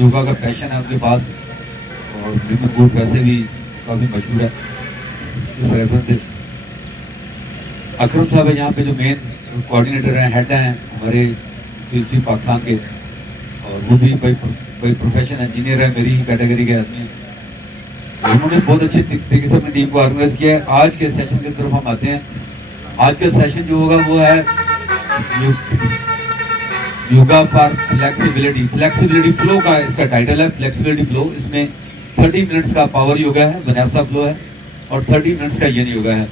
योगा का पैशन है उनके पास, और विमेन ग्रुप वैसे भी काफ़ी मशहूर है। इस रेफरेंस से अकरम साहब है यहाँ पे जो मेन कोऑर्डिनेटर हैं, हेड हैं हमारे पीएमसी पाकिस्तान के, और वो भी भाई प्रोफेशन इंजीनियर है, मेरी ही कैटेगरी के आदमी हैं। उन्होंने बहुत अच्छे तरीके से अपनी टीम को ऑर्गेनाइज किया है। आज के सेशन की तरफ हम आते हैं। आज का सेशन जो होगा वो है yoga for flexibility. Flexibility flow का इसका टाइटल है, फ्लेक्सिबिलिटी फ्लो। इसमें 30 मिनट्स का पावर योगा है, विन्यासा फ्लो है, और 30 मिनट्स का यन योगा है।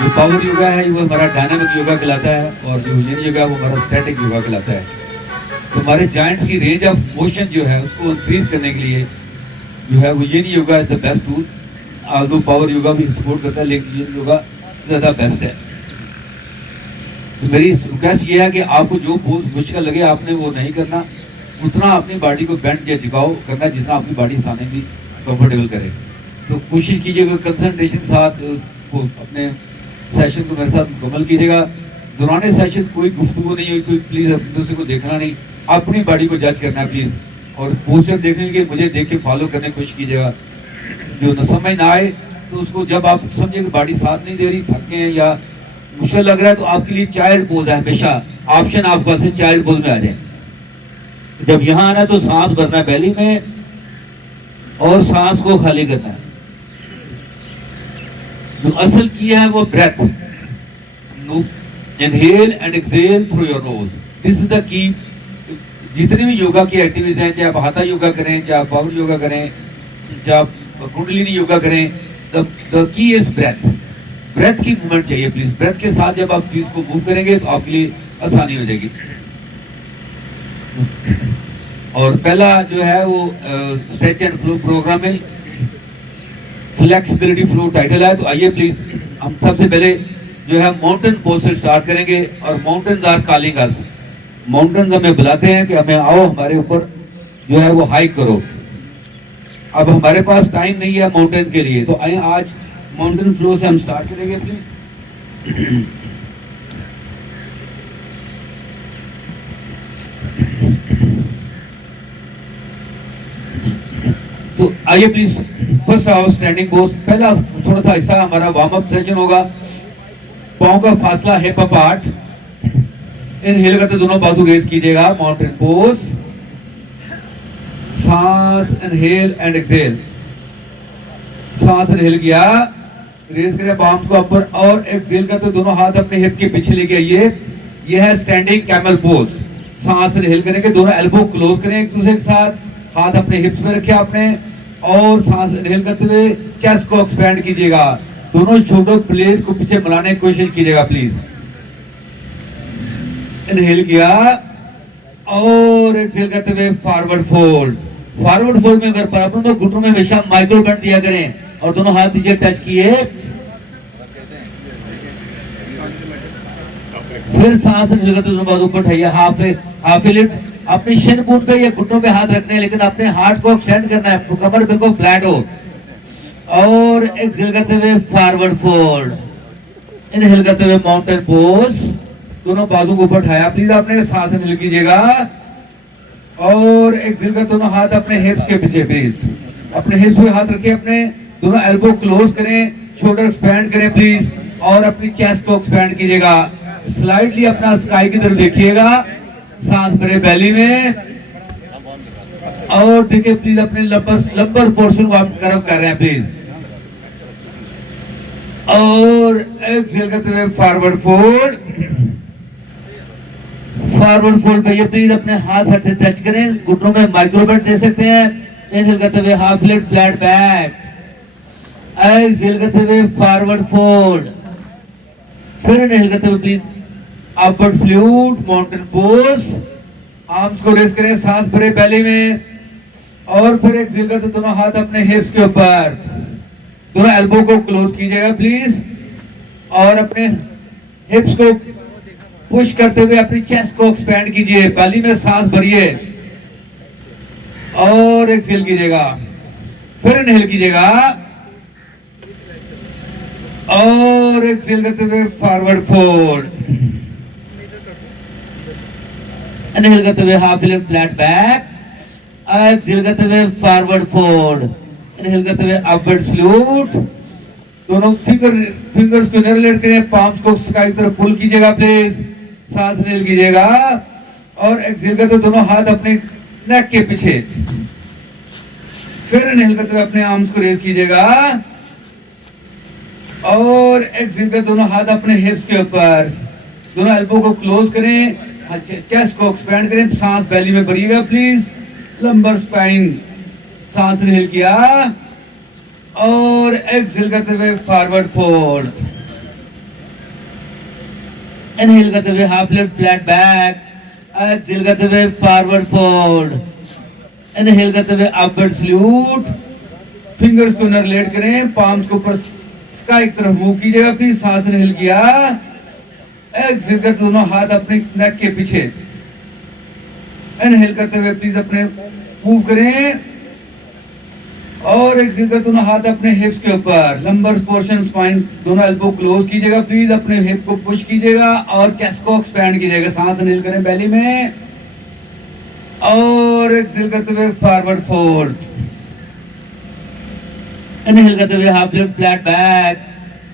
जो पावर योगा है वो हमारा डायनामिक योगा कहलाता है, और जो यन योगा है वो हमारा स्टैटिक योगा कहलाता है। तो हमारे जॉइंट्स की रेंज ऑफ मोशन जो है उसको इंक्रीज करने के लिए जो है वो यन yoga is the best tool. Although power yoga भी सपोर्ट करता है, लेकिन यन योगा ज़्यादा बेस्ट है। तो मेरी रिक्वेस्ट ये है कि आपको जो पोज मुश्किल लगे आपने वो नहीं करना, उतना अपनी बॉडी को बेंड या झुकाव करना जितना आपकी बॉडी सामने भी कंफर्टेबल करे। तो कोशिश कीजिएगा कंसंट्रेशन के साथ वो अपने सेशन को मेरे साथ मुकम्मल कीजिएगा। दौरान सेशन कोई गुफ्तगू नहीं हुई, कोई प्लीज़ अपने दूसरे को देखना नहीं, अपनी बॉडी को जज करना है प्लीज़। और पोस्टर देखने के मुझे देख के फॉलो करने की कोशिश कीजिएगा। जो न समझ ना आए तो उसको जब आप समझे कि बॉडी साथ नहीं दे रही, थके हैं या मुश्किल लग रहा है, तो आपके लिए चाइल्ड पोज है, हमेशा ऑप्शन आपके पास चाइल्ड पोज में आ जाए। जब यहाँ आना तो सांस भरना है बेली में और सांस को खाली करना है। जो असल किया है वो breath, inhale and exhale through your nose, this is the key. जितनी भी योगा की एक्टिविटीज हैं, चाहे आप हाथा योगा करें, चाहे आप पावर योगा करें, चाहे आप कुंडलिनी योगा करें, the key is breath. Breath की मूवमेंट चाहिए प्लीज। ब्रेथ के साथ जब आप चीज को मूव करेंगे तो आपके लिए आसानी हो जाएगी। और पहला जो है वो स्ट्रेच एंड फ्लो प्रोग्राम है, फ्लेक्सिबिलिटी फ्लो टाइटल है। तो आइए प्लीज हम सबसे पहले जो है माउंटेन पोज से स्टार्ट करेंगे। और mountains are calling us, mountains हमें बुलाते हैं कि हमें आओ हमारे ऊपर जो है वो हाइक करो। अब हमारे पास टाइम नहीं है माउंटेन के लिए, तो आइए आज माउंटेन फ्लो से हम स्टार्ट करेंगे प्लीज। तो आइए प्लीज फर्स्ट आओ स्टैंडिंग पोज। पहला थोड़ा सा हिस्सा हमारा वार्म अप सेशन होगा। पांव का फासला हिप अपार्ट, इनहेल करते दोनों बाजू रेज कीजिएगा, माउंटेन पोज। सांस इनहेल एंड एक्सहेल, सांस इनहेल किया, रेज करें पाम को ऊपर, और एक्सहेल करते दोनों हाथ अपने हिप के पीछे लेके आइए। यह है स्टैंडिंग कैमल पोज। सांस इनहेल करेंगे, दोनों एल्बो क्लोज करें एक दूसरे के साथ, हाथ अपने हिप्स में रखे आपने, और सांस इनहेल करते हुए चेस्ट को एक्सपेंड कीजिएगा। दोनों शोल्डर प्लेट को पीछे मिलाने की कोशिश कीजिएगा प्लीज। इनहेल किया और एक्सहेल करते हुए फॉरवर्ड फोल्ड। फॉरवर्ड फोल्ड में अगर प्रॉब्लम हो घुटनों में हमेशा माइक्रो बेंड दिया करें, और दोनों हाथ नीचे टच किए, फिर सांस इनहेल करते दोनों बाजू ऊपर उठाइए, हाफ लिफ्ट। अपने शिन बोन पे या घुटनों पे हाथ रखने हैं, लेकिन अपने हार्ट को एक्सटेंड करना है, कमर बिल्कुल फ्लैट हो। और एक्सहेल करते हुए फॉरवर्ड फोल्ड, इनहेल करते हुए माउंटेन पोज। दोनों बाजू को ऊपर उठाया प्लीज, आपने सांस इनहेल कीजिएगा, और एक्सहेल कर दोनों हाथ अपने हिप्स के पीछे प्लीज। अपने हिप्स पे हाथ रखिए, अपने दोनों एल्बो क्लोज करें, शोल्डर एक्सपेंड करें प्लीज, और अपनी चेस्ट को एक्सपेंड कीजिएगा। स्लाइडली अपना स्काई की तरफ देखिएगा, सांस भरे बेली में, और देखिए प्लीज अपने लंबर पोर्शन को हम कर्व कर रहे हैं प्लीज। और एक्सहेल करते हुए फॉरवर्ड फोल्ड। फॉरवर्ड फोल्ड पे ये प्लीज अपने हाथ से टच करें, घुटनों में माइक्रो बेंड दे सकते हैं। इनहेल करते हुए half lift flat back, exhale करते हुए फॉरवर्ड फोल्ड, फिर इनहेल करते हुए please upward salute mountain pose. Arms को रेस करें सांस भरे बेली में, और फिर एक्सहेल करते दोनों हाथ अपने हिप्स के ऊपर, दोनों एल्बो को क्लोज कीजिएगा प्लीज, और अपने हिप्स को पुश करते हुए अपनी चेस्ट को एक्सपेंड कीजिए, बेली में सांस भरिए, और एक्सहेल कीजिएगा, फिर इनहेल कीजिएगा, और एक्सहेल करते हुए फॉरवर्ड फोल्ड, इनहेल करते हुए half lift flat back, exhale करते हुए फॉरवर्ड फोल्ड, इनहेल करते हुए अपवर्ड सल्यूट। दोनों फिंगर्स को रिलेट करें, पाम्स को स्काई की तरफ पुल कीजिएगा प्लीज, सांस इनहेल कीजिएगा और एक्सहेल करते दोनों हाथ अपने नेक के पीछे, फिर इनहेल करते हुए अपने आर्म्स को रेज कीजिएगा और एक्सहेल करते दोनों हाथ अपने हिप्स के ऊपर, दोनों एल्बो को क्लोज करें, चेस्ट को एक्सपेंड करें, सांस बेली में भरिएगा प्लीज, लंबर स्पाइन, सांस इनहेल किया और एक्सहेल करते हुए फॉरवर्ड फोल्ड, इनहेल करते हुए half lift flat back, exhale करते हुए फॉरवर्ड फोल्ड, इनहेल करते हुए अपवर्ड सल्यूट। फिंगर्स को रिलेट करें, पाम्स को ऊपर स्काई की तरफ मूव कीजिएगा प्लीज, सांस इनहेल किया, एक्सहेल करते दोनों हाथ अपने नेक के पीछे, इनहेल करते हुए प्लीज अपने मूव करें और एक्सहेल करते दोनों हाथ अपने हिप्स के ऊपर, लंबर पोर्शन स्पाइन, दोनों एल्बो क्लोज कीजिएगा प्लीज, अपने हिप को पुश कीजिएगा और चेस्ट को एक्सपेंड कीजिएगा, सांस इनहेल करें बेली में और एक्सहेल करते हुए फॉरवर्ड फोल्ड, इनहेल करते हुए half lift flat back,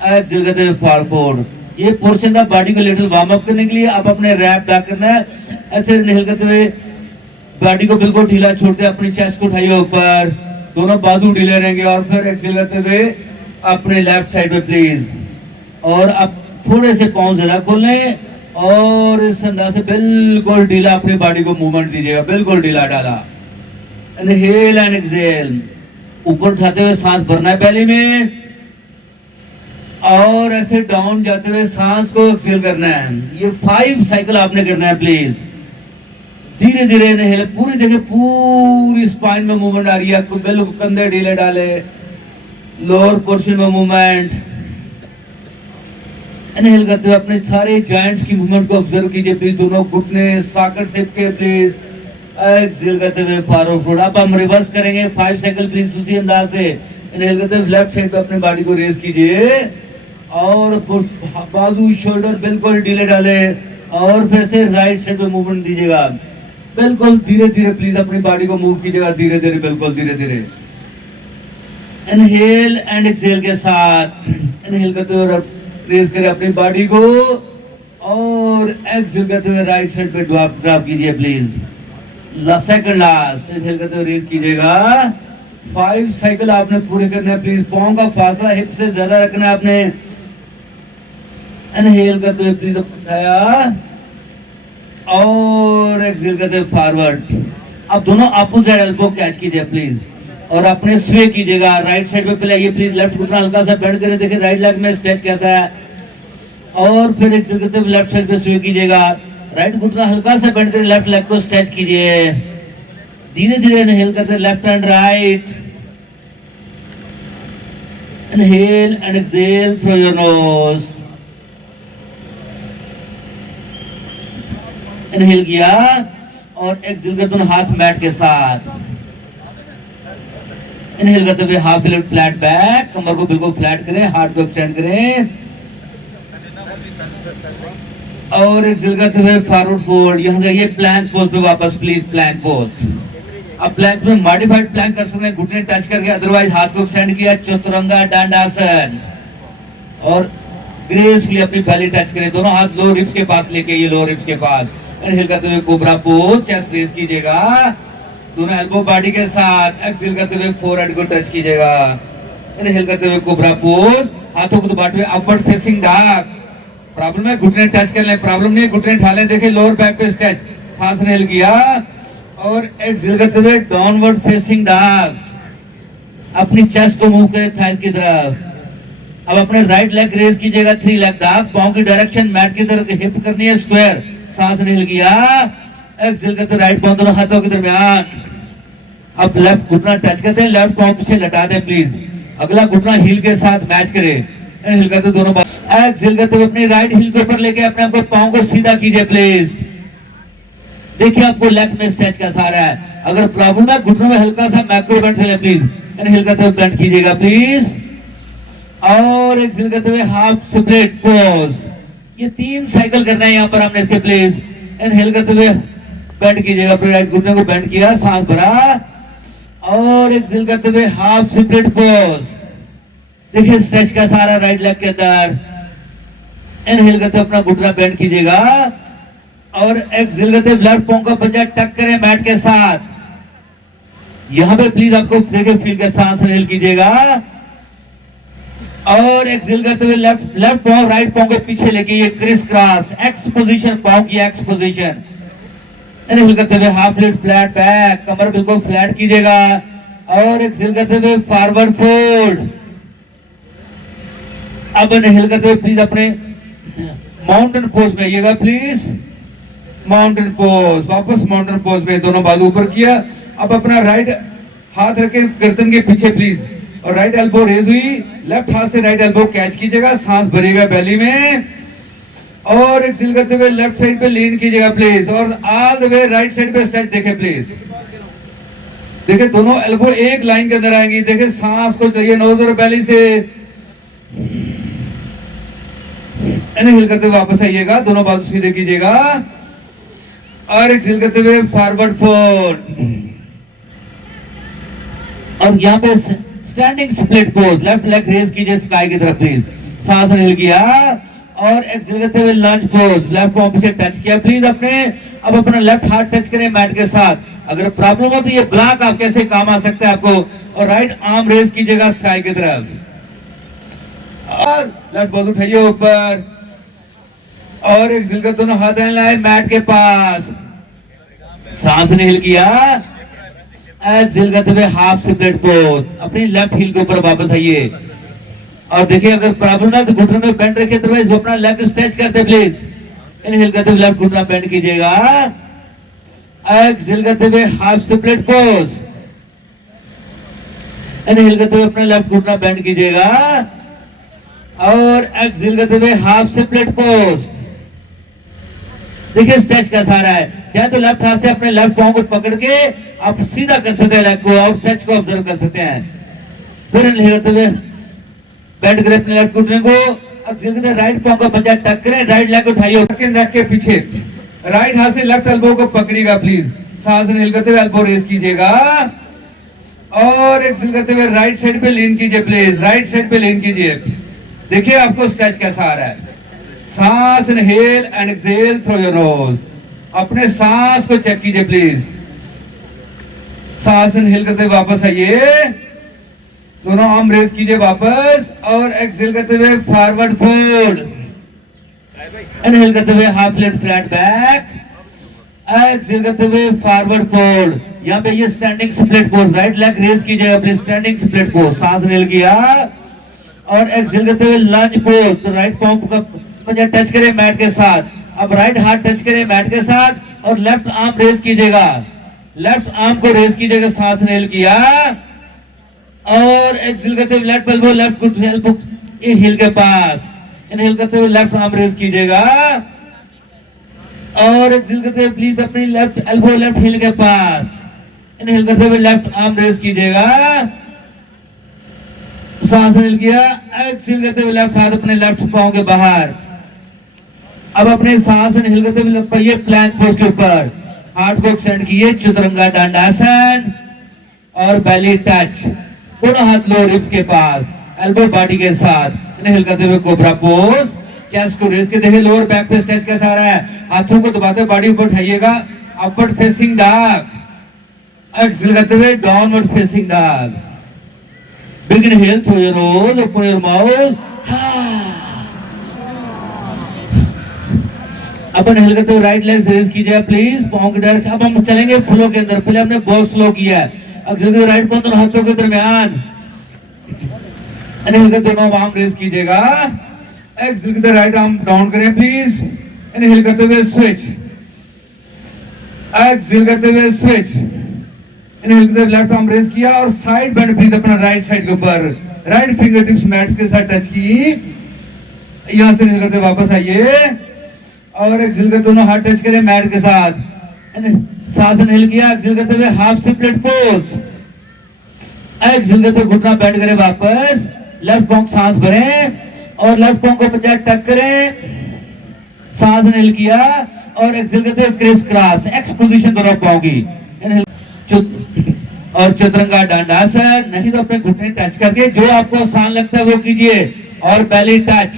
exhale करते हुए फॉरवर्ड फोल्ड। ये पोर्शन ऑफ बॉडी को लिटिल वार्म अप करने के लिए आप अपने रैप बैक करना है, ऐसे इनहेल करते हुए बॉडी को बिल्कुल ढीला छोड़ते अपनी चेस्ट को उठाइए ऊपर, दोनों बाजू ढीले रहेंगे और फिर एक्सहेल करते हुए अपने लेफ्ट साइड पे प्लीज, और अब थोड़े से पाँव ज्यादा खोलें और इस अंदाज से बिल्कुल ढीला अपनी बॉडी को मूवमेंट दीजिएगा, बिल्कुल ढीला डाला, इनहेल एंड एक्सहेल, ऊपर उठाते हुए सांस भरना है पहले में और ऐसे डाउन जाते हुए सांस को एक्सहेल करना है। ये 5 साइकिल आपने करना है प्लीज, धीरे धीरे इनहेल, पूरी जगह पूरी स्पाइन में मूवमेंट आ रही है, आपको बिल्कुल कंधे ढीले डाले, लोअर पोर्शन में मूवमेंट, इनहेल करते हुए अपने सारे जॉइंट्स की मूवमेंट को ऑब्जर्व कीजिए प्लीज, दोनों घुटने सॉकेट शेप के प्लीज, एक्सहेल करते हुए फॉरवर्ड फोल्ड। अब हम रिवर्स करेंगे 5 साइकिल प्लीज उसी अंदाज से, इनहेल करते हुए लेफ्ट साइड पे अपने बॉडी को रेज कीजिए और बाजू शोल्डर बिल्कुल ढीले डाले और फिर से राइट साइड पे मूवमेंट दीजिएगा, बिल्कुल धीरे धीरे प्लीज अपनी बॉडी को मूव कीजिएगा, धीरे धीरे, बिल्कुल धीरे धीरे, इनहेल एंड एक्सहेल के साथ, इनहेल करते हुए रेज करें अपनी बॉडी को और एक्सहेल करते हुए राइट साइड पे ड्रॉप कीजिए प्लीज, सेकंड लास्ट, इनहेल करते हुए रेज कीजिएगा। 5 साइकिल आपने पूरे करने हैं प्लीज, पाँव का फासला हिप से ज्यादा रखना है आपने, इनहेल करते हुए प्लीज उठाया और एक्सहेल करते हुए फॉरवर्ड। अब दोनों अपोजिट एल्बो कैच कीजिए प्लीज और अपने स्वे कीजिएगा, राइट साइड पे पहले आइए प्लीज, लेफ्ट घुटना हल्का सा बेंड करें, देखिए राइट लेग में स्ट्रेच कैसा है और फिर एक्सहेल करते हुए लेफ्ट साइड पे स्वे कीजिएगा, राइट घुटना हल्का सा बेंड करें, लेफ्ट लेग को स्ट्रेच कीजिए, धीरे धीरे इनहेल करते left and right, inhale and exhale through your nose, inhale किया और एक्सहेल करते दोनों हाथ मैट के साथ, इनहेल करते हुए हाफ लिफ्ट फ्लैट बैक, कमर को बिल्कुल फ्लैट करें, हार्ट को एक्सटेंड करें और एक्सहेल करते हुए फॉरवर्ड फोल्ड। यहाँ जाइए प्लैंक पोज पे वापस प्लीज, प्लैंक पोज। अब प्लैंक में मॉडिफाइड प्लैंक कर सकते हैं, घुटने टच करके, अदरवाइज हाथ को एक्सटेंड किया, चतुरंगा दंडासन और ग्रेसफुली अपनी बेली टच करें, दोनों हाथ लो रिब्स के पास लेके, ये लो रिब्स के पास, इनहेल करते हुए कोबरा पोज, चेस्ट रेज कीजिएगा, दोनों एल्बो बॉडी के साथ, एक्सहेल करते हुए फोरहेड को टच कीजिएगा, इनहेल करते हुए कोबरा पोज, हाथों को दबाते हुए अपवर्ड फेसिंग डॉग। प्रॉब्लम है घुटने टच कर लें, प्रॉब्लम नहीं, घुटने उठा लें, देखिए लोअर बैक पे स्ट्रेच, सांस इनहेल किया और एक्सहेल करते हुए डाउनवर्ड फेसिंग डॉग, अपनी चेस्ट को मूव करें थाइस की तरफ। अब अपने राइट लेग रेज कीजिएगा, 3 लेग डॉग, पांव की डायरेक्शन मैट की तरफ हिप करनी है स्क्वायर, सांस इनहेल किया, एक्सहेल करते राइट पांव दोनों हाथों के दरमियान, अब लेफ्ट घुटना टच करते हैं, लेफ्ट पांव पीछे लटा दें प्लीज, अगला घुटना हील के साथ मैच करें, इनहेल करते दोनों एक्सहेल करते हुए अपनी राइट हील के ऊपर लेके अपने आपको पांव को सीधा कीजिए प्लीज, देखिए आपको लेग में स्ट्रेच कैसा आ रहा है, अगर प्रॉब्लम है घुटनों में हल्का सा मैक्रो बेंड करें प्लीज, इनहेल करते हुए बेंड कीजिएगा प्लीज और एक्सहेल करते हुए हाफ स्प्लिट पोज। ये 3 साइकिल करना है यहाँ पर हमने इसके प्लीज, इनहेल करते हुए बेंड कीजिएगा, अपने राइट घुटने को बेंड किया, सांस भरा और एक्सेल करते हुए हाफ स्प्लिट पोज। देखिए स्ट्रेच का सारा राइट लेग के अंदर। इनहेल करते अपना घुटना बेंड कीजिएगा और एक्सेल करते लेफ्ट पांव का पंजा टक करें मैट के साथ। यहां पे प्लीज आपको देखिए फील कर सांस इनहेल कीजिएगा और एक्सेल करते हुए लेफ्ट पांव राइट पांव को पीछे लेके ये क्रिस क्रॉस एक्स पोजीशन, पांव की एक्स पोजीशन। इनहेल करते हुए हाफ लिफ्ट फ्लैट बैक, कमर बिल्कुल फ्लैट कीजिएगा और एक्सेल करते हुए फॉरवर्ड फोल्ड। अब इनहेल करते हुए प्लीज अपने माउंटेन पोज में आइएगा, प्लीज माउंटेन पोज, वापस माउंटेन पोज में, दोनों बाजू ऊपर किया। अब अपना राइट हाथ रखे गर्दन के पीछे प्लीज और राइट एल्बो रेज हुई, लेफ्ट हाथ से राइट एल्बो कैच कीजिएगा, सांस भरिएगा बेली में और एक्सेल करते हुए लेफ्ट साइड पे लीन कीजिएगा प्लीज और all the way right side पे स्ट्रेच देखें प्लीज। देखिए दोनों एल्बो एक लाइन के अंदर आएंगी, देखिए सांस को चाहिए नोज और बेली से। इनहेल करते हुए वापस आइएगा, दोनों बाजू सीधे कीजिएगा और एक्सेल करते हुए फॉरवर्ड फोल्ड और यहाँ पे standing split pose, left leg raise कीजिए स्काई की तरफ प्लीज, सांस इनहेल किया और एक्सेल करते हुए लंज पोज, लेफ्ट पांव से टच किया प्लीज अपने। अब अपना लेफ्ट हाथ टच करें मैट के साथ। अगर प्रॉब्लम हो तो ये ब्लॉक आप कैसे काम आ सकता है आपको, और राइट आर्म रेज कीजिएगा स्काई की तरफ और लेफ्ट बाजू उठाइए ऊपर और एक्सेल कर दोनों हाथ लाए मैट के पास, सांस इनहेल किया, एक्सेल करते हुए हाफ स्प्लिट पोज, अपनी लेफ्ट हील के ऊपर वापस आइए और देखिए अगर प्रॉब्लम है तो घुटने में बेंड रखिए, अदरवाइज अपना लेग स्ट्रेच करते प्लीज। इनहेल करते हुए लेफ्ट घुटना बेंड कीजिएगा, एक्सेल करते हुए हाफ स्प्लिट पोज। इनहेल करते हुए अपना लेफ्ट घुटना बेंड कीजिएगा और एक्सेल करते हुए हाफ स्प्लिट पोज। देखिए स्ट्रेच का सहारा है, चाहे तो लेफ्ट हाथ से अपने लेफ्ट पांव को पकड़ के आप सीधा कर सकते हैं लेग को और स्ट्रेच को ऑब्जर्व कर सकते हैं। फिर इनहेल करते हुए बेंड करें अपने लेफ्ट घुटने को, एक्सेल करते राइट पांव का पंजा टक करें, राइट लेग उठाइए नेक के पीछे, राइट हाथ से लेफ्ट एल्बो को पकड़िएगा प्लीज, सांस इनहेल करते हुए एल्बो रेज कीजिएगा और एक्सेल करते हुए राइट साइड पे लीन कीजिए प्लीज, राइट साइड पे लीन कीजिए। देखिए आपको स्ट्रेच कैसा आ रहा है, सांस inhale and exhale through your nose. अपने सांस को चेक कीजिए प्लीज, सांस इनहेल करते हुए वापस आइए, दोनों आर्म रेज कीजिए वापस और एक्सेल करते हुए फॉरवर्ड फोल्ड। इनहेल करते हुए half lift flat back, exhale करते हुए फॉरवर्ड फोल्ड। यहाँ पे ये standing split pose, right leg raise कीजिएगा प्लीज, स्टैंडिंग स्प्लिट पोज, सांस इनहेल किया और एक्सेल करते हुए लंज पोज, तो राइट पांव का पंजा टच करें मैट के साथ। अब राइट हाथ टच करें मैट के साथ और लेफ्ट आर्म रेज कीजिएगा, लेफ्ट आर्म को रेज कीजिएगा, सांस इनहेल किया और एक्सेल करते हुए left elbow left elbow heel के पास, इनहेल करते हुए लेफ्ट आर्म रेज कीजिएगा और एक्सेल करते हुए प्लीज अपनी लेफ्ट एल्बो लेफ्ट हील के पास, इनहेल करते हुए लेफ्ट आर्म रेज कीजिएगा, सांस इनहेल किया, एक्सेल करते हुए लेफ्ट हाथ अपने लेफ्ट पांव के बाहर। अब अपने सांस इनहेल करते हुए पढ़िए प्लैंक पोज के ऊपर, हाथ को एक्सटेंड कीजिए, चतुरंगा दंडासन और बेली टच, दोनों हाथ लो रिब्स के पास, एल्बो बॉडी के साथ। इनहेल करते हुए कोबरा पोज, चेस्ट को रेज के देखिए लोअर बैक पे स्ट्रेच कैसा आ रहा है, हाथों को दबाते बॉडी ऊपर उठाइएगा, अपवर्ड फेसिंग डॉग, एक्सेल करते हुए downward facing dog. Big inhale through your nose, open your mouth, upon inhale करते हुए राइट लेग रेज कीजिए प्लीज, पांव की डायरेक्शन। अब हम चलेंगे फ्लो के अंदर, पहले हमने बहुत स्लो किया है, एक्सेल करते राइट पांव दोनों हाथों के दरमियान, इनहेल करते दोनों आर्म रेज कीजिएगा, एक्सेल करते राइट आर्म डाउन करें प्लीज, इनहेल करते हुए स्विच, एक्सेल करते हुए स्विच, इनहेल करते लेफ्ट आर्म रेज किया और साइड बेंड प्लीज अपना राइट साइड के ऊपर, राइट फिंगर टिप्स मैट्स के साथ टच की, यहां से इनहेल करते वापस आइए और एक्सेल करते दोनों हाथ टच करें मैट के साथ, सांस इनहेल किया, एक्सेल करते हुए हाफ स्प्लिट पोज, एक्सेल करते घुटना बेंड करें वापस, लेफ्ट पांव सांस भरें और लेफ्ट पांव को पंजा टक करें, सांस इनहेल किया और एक्सहेल करते हुए क्रिस क्रॉस, एक्स पोजीशन दोनों पाँव की। इनहेल और चतुरंगा दंडासन, नहीं तो अपने घुटने टच करके जो आपको आसान लगता है वो कीजिए। और बेली टच,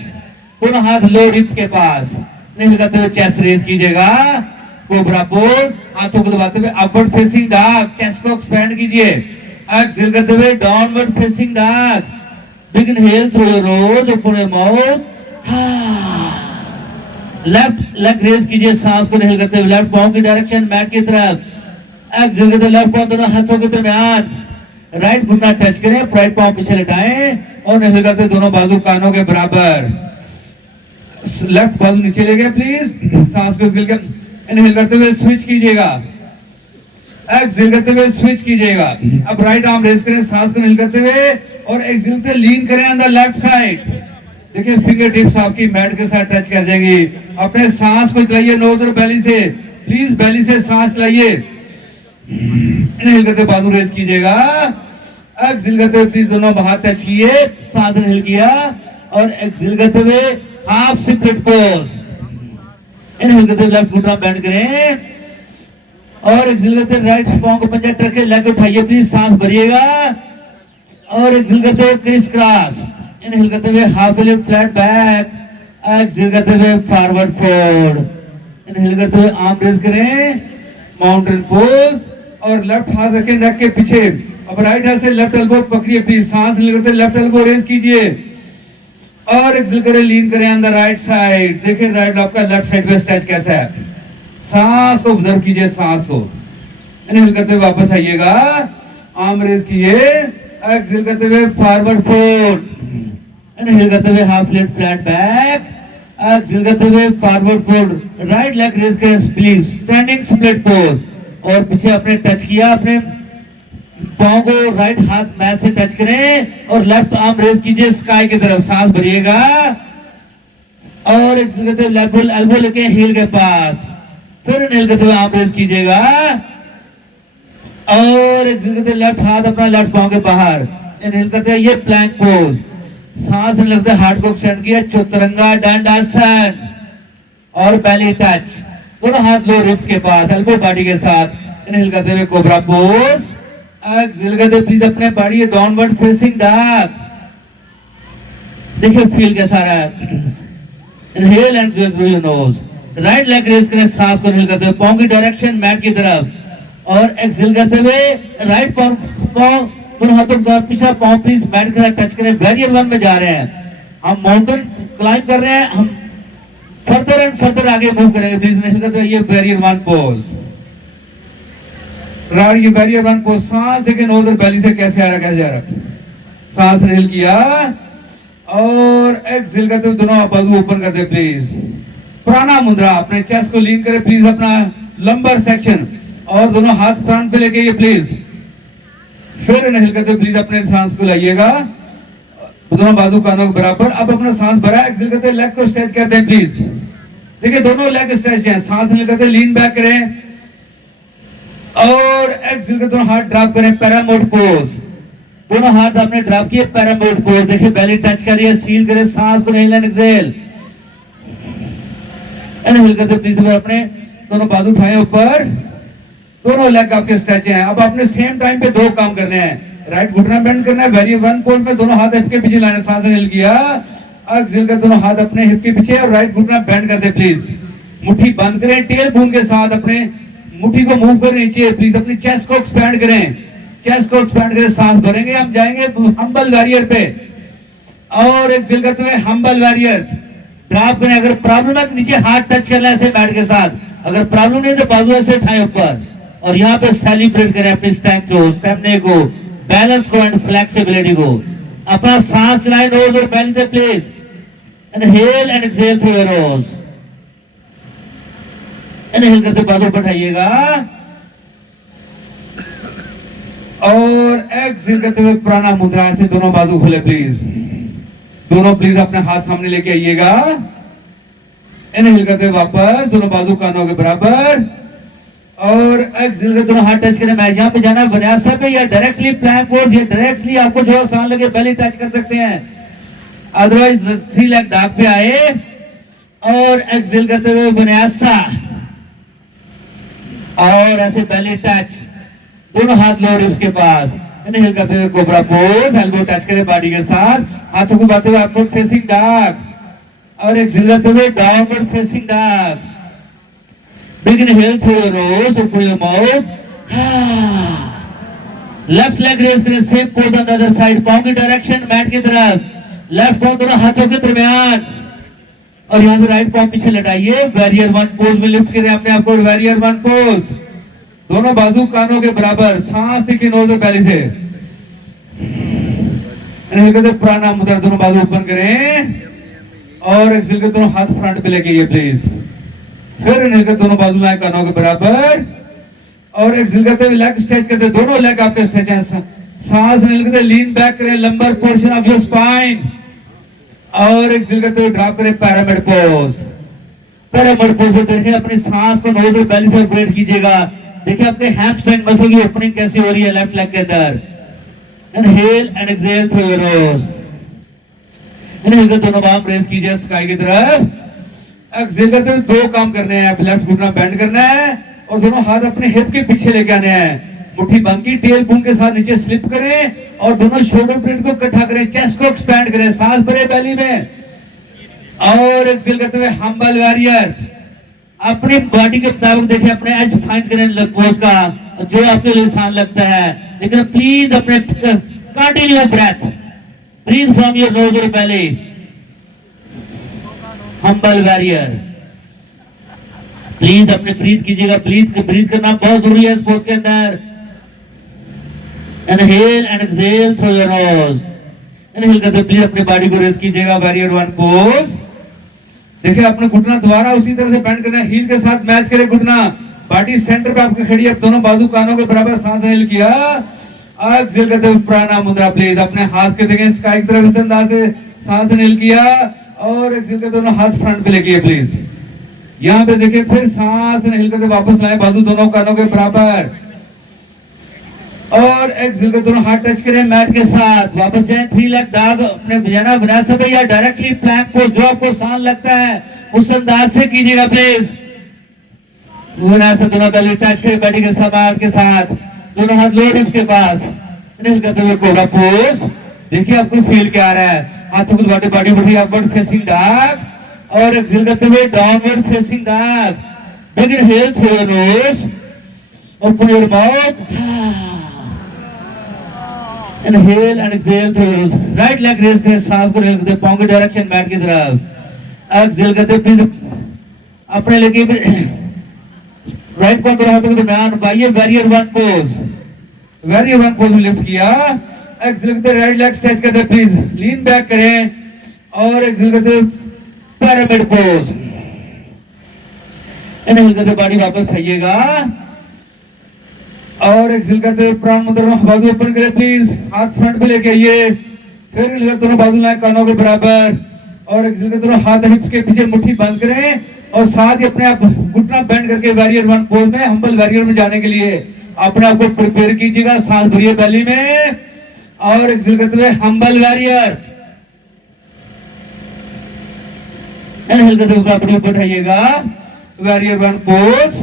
दोनों हाथ लो रिब्स के पास। इनहेल करते हुए चेस्ट रेज कीजिएगा, कोबरा पोज, हाथों को दबाते हुए अपवर्ड फेसिंग डॉग, चेस्ट को एक्सपेंड कीजिए। एक्सहेल करते हुए downward facing dog, big inhale through your nose, open your mouth. Left leg raise कीजिए, सांस को इनहेल करते हुए लेफ्ट पाँव की डायरेक्शन मैट की तरफ। एक्सहेल करते लेफ्ट पाँव दोनों हाथों के दरमियान, राइट घुटना टच करें, राइट पाँव पीछे लटाएं और इनहेल करते दोनों बाजू कानों के बराबर। लेफ्ट बाजू नीचे ले गए प्लीज। सांस को इनहेल करते हुए स्विच कीजिएगा, एक्सहेल करते हुए स्विच कीजिएगा। अब राइट आर्म रेज करें, सांस को इनहेल करते हुए और एक्सहेल करते लीन करें ऑन द लेफ्ट साइड। देखिए फिंगर टिप्स आपकी मैट के साथ टच कर जाएंगी। अपने सांस को चलाइए नोज और बेली से, प्लीज बेली से सांस चलाइए। इनहेल करते बाजू रेज कीजिएगा, एक्सहेल करते हुए प्लीज दोनों हाथ टच किए, सांस इनहेल किया और एक्सहेल करते हुए हाफ स्प्लिट पोज। इनहेल करते लेफ्ट घुटना बेंड करें और एक्सहेल करते राइट पाँव को पंजा रखे, लेग उठाइए प्लीज, सांस भरिएगा और एक्सहेल करते हुए क्रिस क्रॉस। इनहेल करते हुए half lift flat back, exhale करते हुए फॉरवर्ड फोल्ड। इनहेल करते हुए आर्म रेज करें, माउंटेन पोज और लेफ्ट हाथ रखें नेक के पीछे। अब राइट हाथ से लेफ्ट एल्बो पकड़िए प्लीज, सांस लेते लेफ्ट एल्बो रेज कीजिए और एक्सहेल करें, लीन करें ऑन द राइट साइड। देखिए राइट आपका लेफ्ट साइड पे स्ट्रेच कैसा है, सांस को ऑब्जर्व कीजिए, सांस को। इनहेल करते हुए वापस आइएगा, आर्म रेज किए, एक्सहेल करते हुए फॉरवर्ड फोल्ड। इनहेल करते हुए half lift flat back, exhale करते हुए forward fold. Right leg raise करें प्लीज, स्टैंडिंग स्प्लिट पोज और पीछे अपने टच किया, अपने पाँव को राइट हाथ मैट से टच करें और लेफ्ट आर्म रेज कीजिए स्काई की तरफ, सांस भरिएगा और एक्सहेल करते हुए लेफ्ट एल्बो लेके हील के पास। फिर इनहेल करते हुए आर्म रेज कीजिएगा और एक्सहेल करते हुए लेफ्ट हाथ अपना लेफ्ट पाँव के बाहर। इनहेल करते हैं ये प्लैंक पोज, सांस इनहेल करते हार्ट को एक्सटेंड किया, चतुरंगा दंडासन और बेली टच, दोनों हाथ लो रिब्स के पास, एल्बो बॉडी के साथ। इनहेल करते हुए कोबरा पोज, एक्सहेल करते प्लीज अपने बॉडी डाउनवर्ड फेसिंग डॉग। देखिए फील कैसा रहा है। Inhale and exhale through your nose, right leg raise करें, सांस को इनहेल करते हुए पाँव की डायरेक्शन मैट की तरफ और एक्सहेल करते हुए राइट पाँव दोनों हाथों के पीछे पाँव प्लीज मैट के साथ टच करें। वेरियर 1 में जा रहे हैं, हम माउंटेन क्लाइंब कर रहे हैं, हम फर्दर एंड फर्दर आगे मूव करेंगे प्लीज। इनहेल करते हुए ये वेरियर 1 पोज, राइट ये वेरियर 1 पोज। सांस देखिए नोज और बेली से कैसे आ रहा, कैसे आ रहा। सांस इनहेल किया और एक्सहेल करते हुए दोनों बाजू ओपन कर दे प्लीज। प्राणा मुद्रा, अपने चेस्ट को लीन करें प्लीज, अपना लंबर सेक्शन और दोनों हाथ फ्रंट पे लेके ये प्लीज। फिर इनहेल करते प्लीज अपने सांस को लाइएगा, दोनों बाजू कानों के बराबर। अब अपना सांस भरा, एक्सहेल करते लेग को स्ट्रेच करते हैं प्लीज। देखिए दोनों लेग स्ट्रेच हैं, सांस इनहेल करते लीन बैक करें और एक्सहेल करते दोनों हाथ ड्रॉप करें, पैरामोड पोज। दोनों हाथ आपने ड्रॉप किए, पैरामोड पोज। देखिए बेली टच करिए, फील करें सांस को, इनहेल एंड एक्सहेल। इनहेल करते प्लीज अपने दोनों बाजू उठाएं ऊपर, दोनों लेग आपके स्ट्रेच हैं। अब आपने सेम टाइम पे 2 काम करने हैं, राइट घुटना बेंड करना है, वेरियर 1 पोज में दोनों हाथ हिप के पीछे लाने, सांस इनहेल किया, एक्सहेल कर दोनों हाथ अपने हिप के पीछे और राइट घुटना बेंड कर दे प्लीज। मुट्ठी बंद करें, टेल बोन के साथ अपने मुट्ठी को मूव कर नीचे प्लीज, अपनी चेस्ट को एक्सपैंड करें, चेस्ट को एक्सपैंड करें, सांस भरेंगे। हम जाएंगे हम्बल वॉरियर पे और एक्सहेल करते हुए हम्बल वॉरियर ड्रॉप करें। अगर प्रॉब्लम है तो नीचे हाथ टच करना है ऐसे मैट के साथ, अगर प्रॉब्लम नहीं तो बाजू ऐसे उठाएं ऊपर और यहाँ पे सेलिब्रेट करें अपनी स्टैमिना को, बैलेंस को एंड फ्लेक्सिबिलिटी को। अपना सांस चलाएं नोज और बेली से please. Inhale and exhale through your nose. Inhale करते बाजू बढ़ाइएगा और एक्सहेल करते हुए प्राणा मुद्रा से दोनों बाजू खोले प्लीज। दोनों प्लीज अपने हाथ सामने लेके आइएगा। इनहेल करते हुए वापस दोनों बाजू कानों के बराबर और एक्सहेल करते दोनों हाथ टच करें। मैं यहाँ पे जाना है विन्यासा पे या डायरेक्टली प्लैंक पोज या डायरेक्टली आपको जो आसान लगे बेली टच कर सकते हैं, अदरवाइज 3 लेग डॉग पे आए और एक्सेल करते हुए विन्यासा, और ऐसे बेली टच, दोनों हाथ लो रिब्स के पास, इनहेल करते हुए कोबरा पोज, एल्बो टच करें बॉडी के साथ, हाथों को बढ़ाते हुए अपवर्ड फेसिंग डॉग, और एक्सेल करते हुए downward facing dog. Big inhale through your nose, open your mouth, left leg raise करें, same pose on the other side, पांव की डायरेक्शन मैट की तरफ, लेफ्ट पांव दोनों हाथों के दरमियान, और यहां से राइट पांव पीछे लटाइए, वॉरियर वन पोज में लिफ्ट करें अपने आप को, वॉरियर वन पोज, दोनों बाजू कानों के बराबर, सांस की नोज और पहले से इनहेल करते प्राणायाम मुद्रा, दोनों बाजू ओपन करें, और एक्सेल के दोनों हाथ फ्रंट पे लेके आइए प्लीज, फिर इनहेल कर दोनों बाजू लाएं कानों के बराबर, और एक्सेल करते हुए लेग स्ट्रेच करते, दोनों लेग आपके स्ट्रेच हैं, सांस इनहेल करते लीन बैक करें, lumbar portion of your spine, और एक्सेल करते हुए ड्रॉप करें पिरामिड पोज। पिरामिड पोज में देखिए अपनी सांस को नोज और बेली से ऑपरेट कीजिएगा, देखिए अपने हैमस्ट्रिंग मसल की ओपनिंग कैसी हो रही है लेफ्ट लेग के अंदर। Inhale and exhale through your nose, inhale कर दोनों बाम रेज कीजिए स्काई की तरफ, एक्सहेल करते हुए दो काम करने हैं, लेफ्ट घुटना बेंड करना है और दोनों हाथ अपने हिप के पीछे लेके आने हैं, मुट्ठी बंद की, टेल बूम के साथ नीचे स्लिप करें और दोनों शोल्डर ब्लेड को इकट्ठा करें, चेस्ट को एक्सपैंड करें, सांस भरे बेली में, और एक्सहेल करते हुए हम्बल वॉरियर। अपनी बॉडी के मुताबिक देखिए अपने एज फाइंड करें पोज का, जो आपके लिए आसान लगता है, लेकिन प्लीज अपने continue breath, breathe from your nose और बेली, हम्बल वॉरियर। प्लीज अपने ब्रीथ कीजिएगा, ब्रीथ करना बहुत जरूरी है इस पोज के अंदर। Inhale and exhale through your nose, inhale करते प्लीज अपने बॉडी को रेज कीजिएगा, वॉरियर वन पोज। देखिए अपने घुटना दोबारा उसी तरह से बेंड करना है, हील के साथ मैच करें घुटना, बॉडी सेंटर पे आपकी खड़ी है, दोनों बाजू कानों के बराबर, सांस इनहेल किया, एक्सहेल करते हुए प्राणायाम मुद्रा प्लीज, अपने हाथ के देखें स्काई की तरफ इस अंदाज से, सांस इनहेल किया और एक्सहेल करते दोनों हाथ फ्रंट पे लेके प्लीज, यहाँ पे देखिए फिर सांस इनहेल करते वापस लाएं, बाजू दोनों कानों के बराबर, और एक्सहेल करते दोनों हाथ टच करें मैट के साथ, वापस जाएं, थ्री लेग डॉग अपने विन्यासा पे या डायरेक्टली प्लैंक पोज, जो आपको आसान लगता है उस अंदाज से कीजिएगा प्लीज। विन्यासा दोनों बेली टच करें बॉडी के समान के साथ, दोनों हाथ लोअर हिप्स के पास, इनहेल करते हुए कोबरा पोज। देखिए आपको फील क्या आ रहा है, हाथों को दबाते बॉडी बढ़ी अपवर्ड फेसिंग डॉग, और एक्सहेल करते हुए downward facing dog. Big inhale through your nose, open your mouth, inhale and exhale through your nose. Right leg raise करें, सांस को रेल करते पांव की डायरेक्शन मैट की तरफ, एक्सहेल करते प्लीज अपने लेके राइट पांव दोनों हाथों के दरमियान, बाइये warrior one pose, warrior one pose में लिफ्ट किया, एक्सहेल करते राइट लेग स्ट्रेच करते प्लीज, लीन बैक करें और एक्सहेल करते पिरामिड पोज। इनहेल करते बॉडी वापस आइएगा और एक्सहेल करते प्राण मुद्रा में बाजू ओपन करें प्लीज, हाथ फ्रंट पे लेके आइए, फिर इनहेल दोनों बाजू लाएं कानों के बराबर, और एक्सहेल करते दोनों हाथ हिप्स के पीछे मुट्ठी बंद करें और साथ ही अपने आप घुटना बेंड करके वॉरियर वन पोज में, हम्बल वॉरियर में जाने के लिए अपने आप को प्रिपेयर कीजिएगा, सांस भरिए बेली में और एक्सहेल करते हुए हम्बल वॉरियर। इनहेल करते हुए अपने ऊपर उठाइएगा, वॉरियर वन पोज,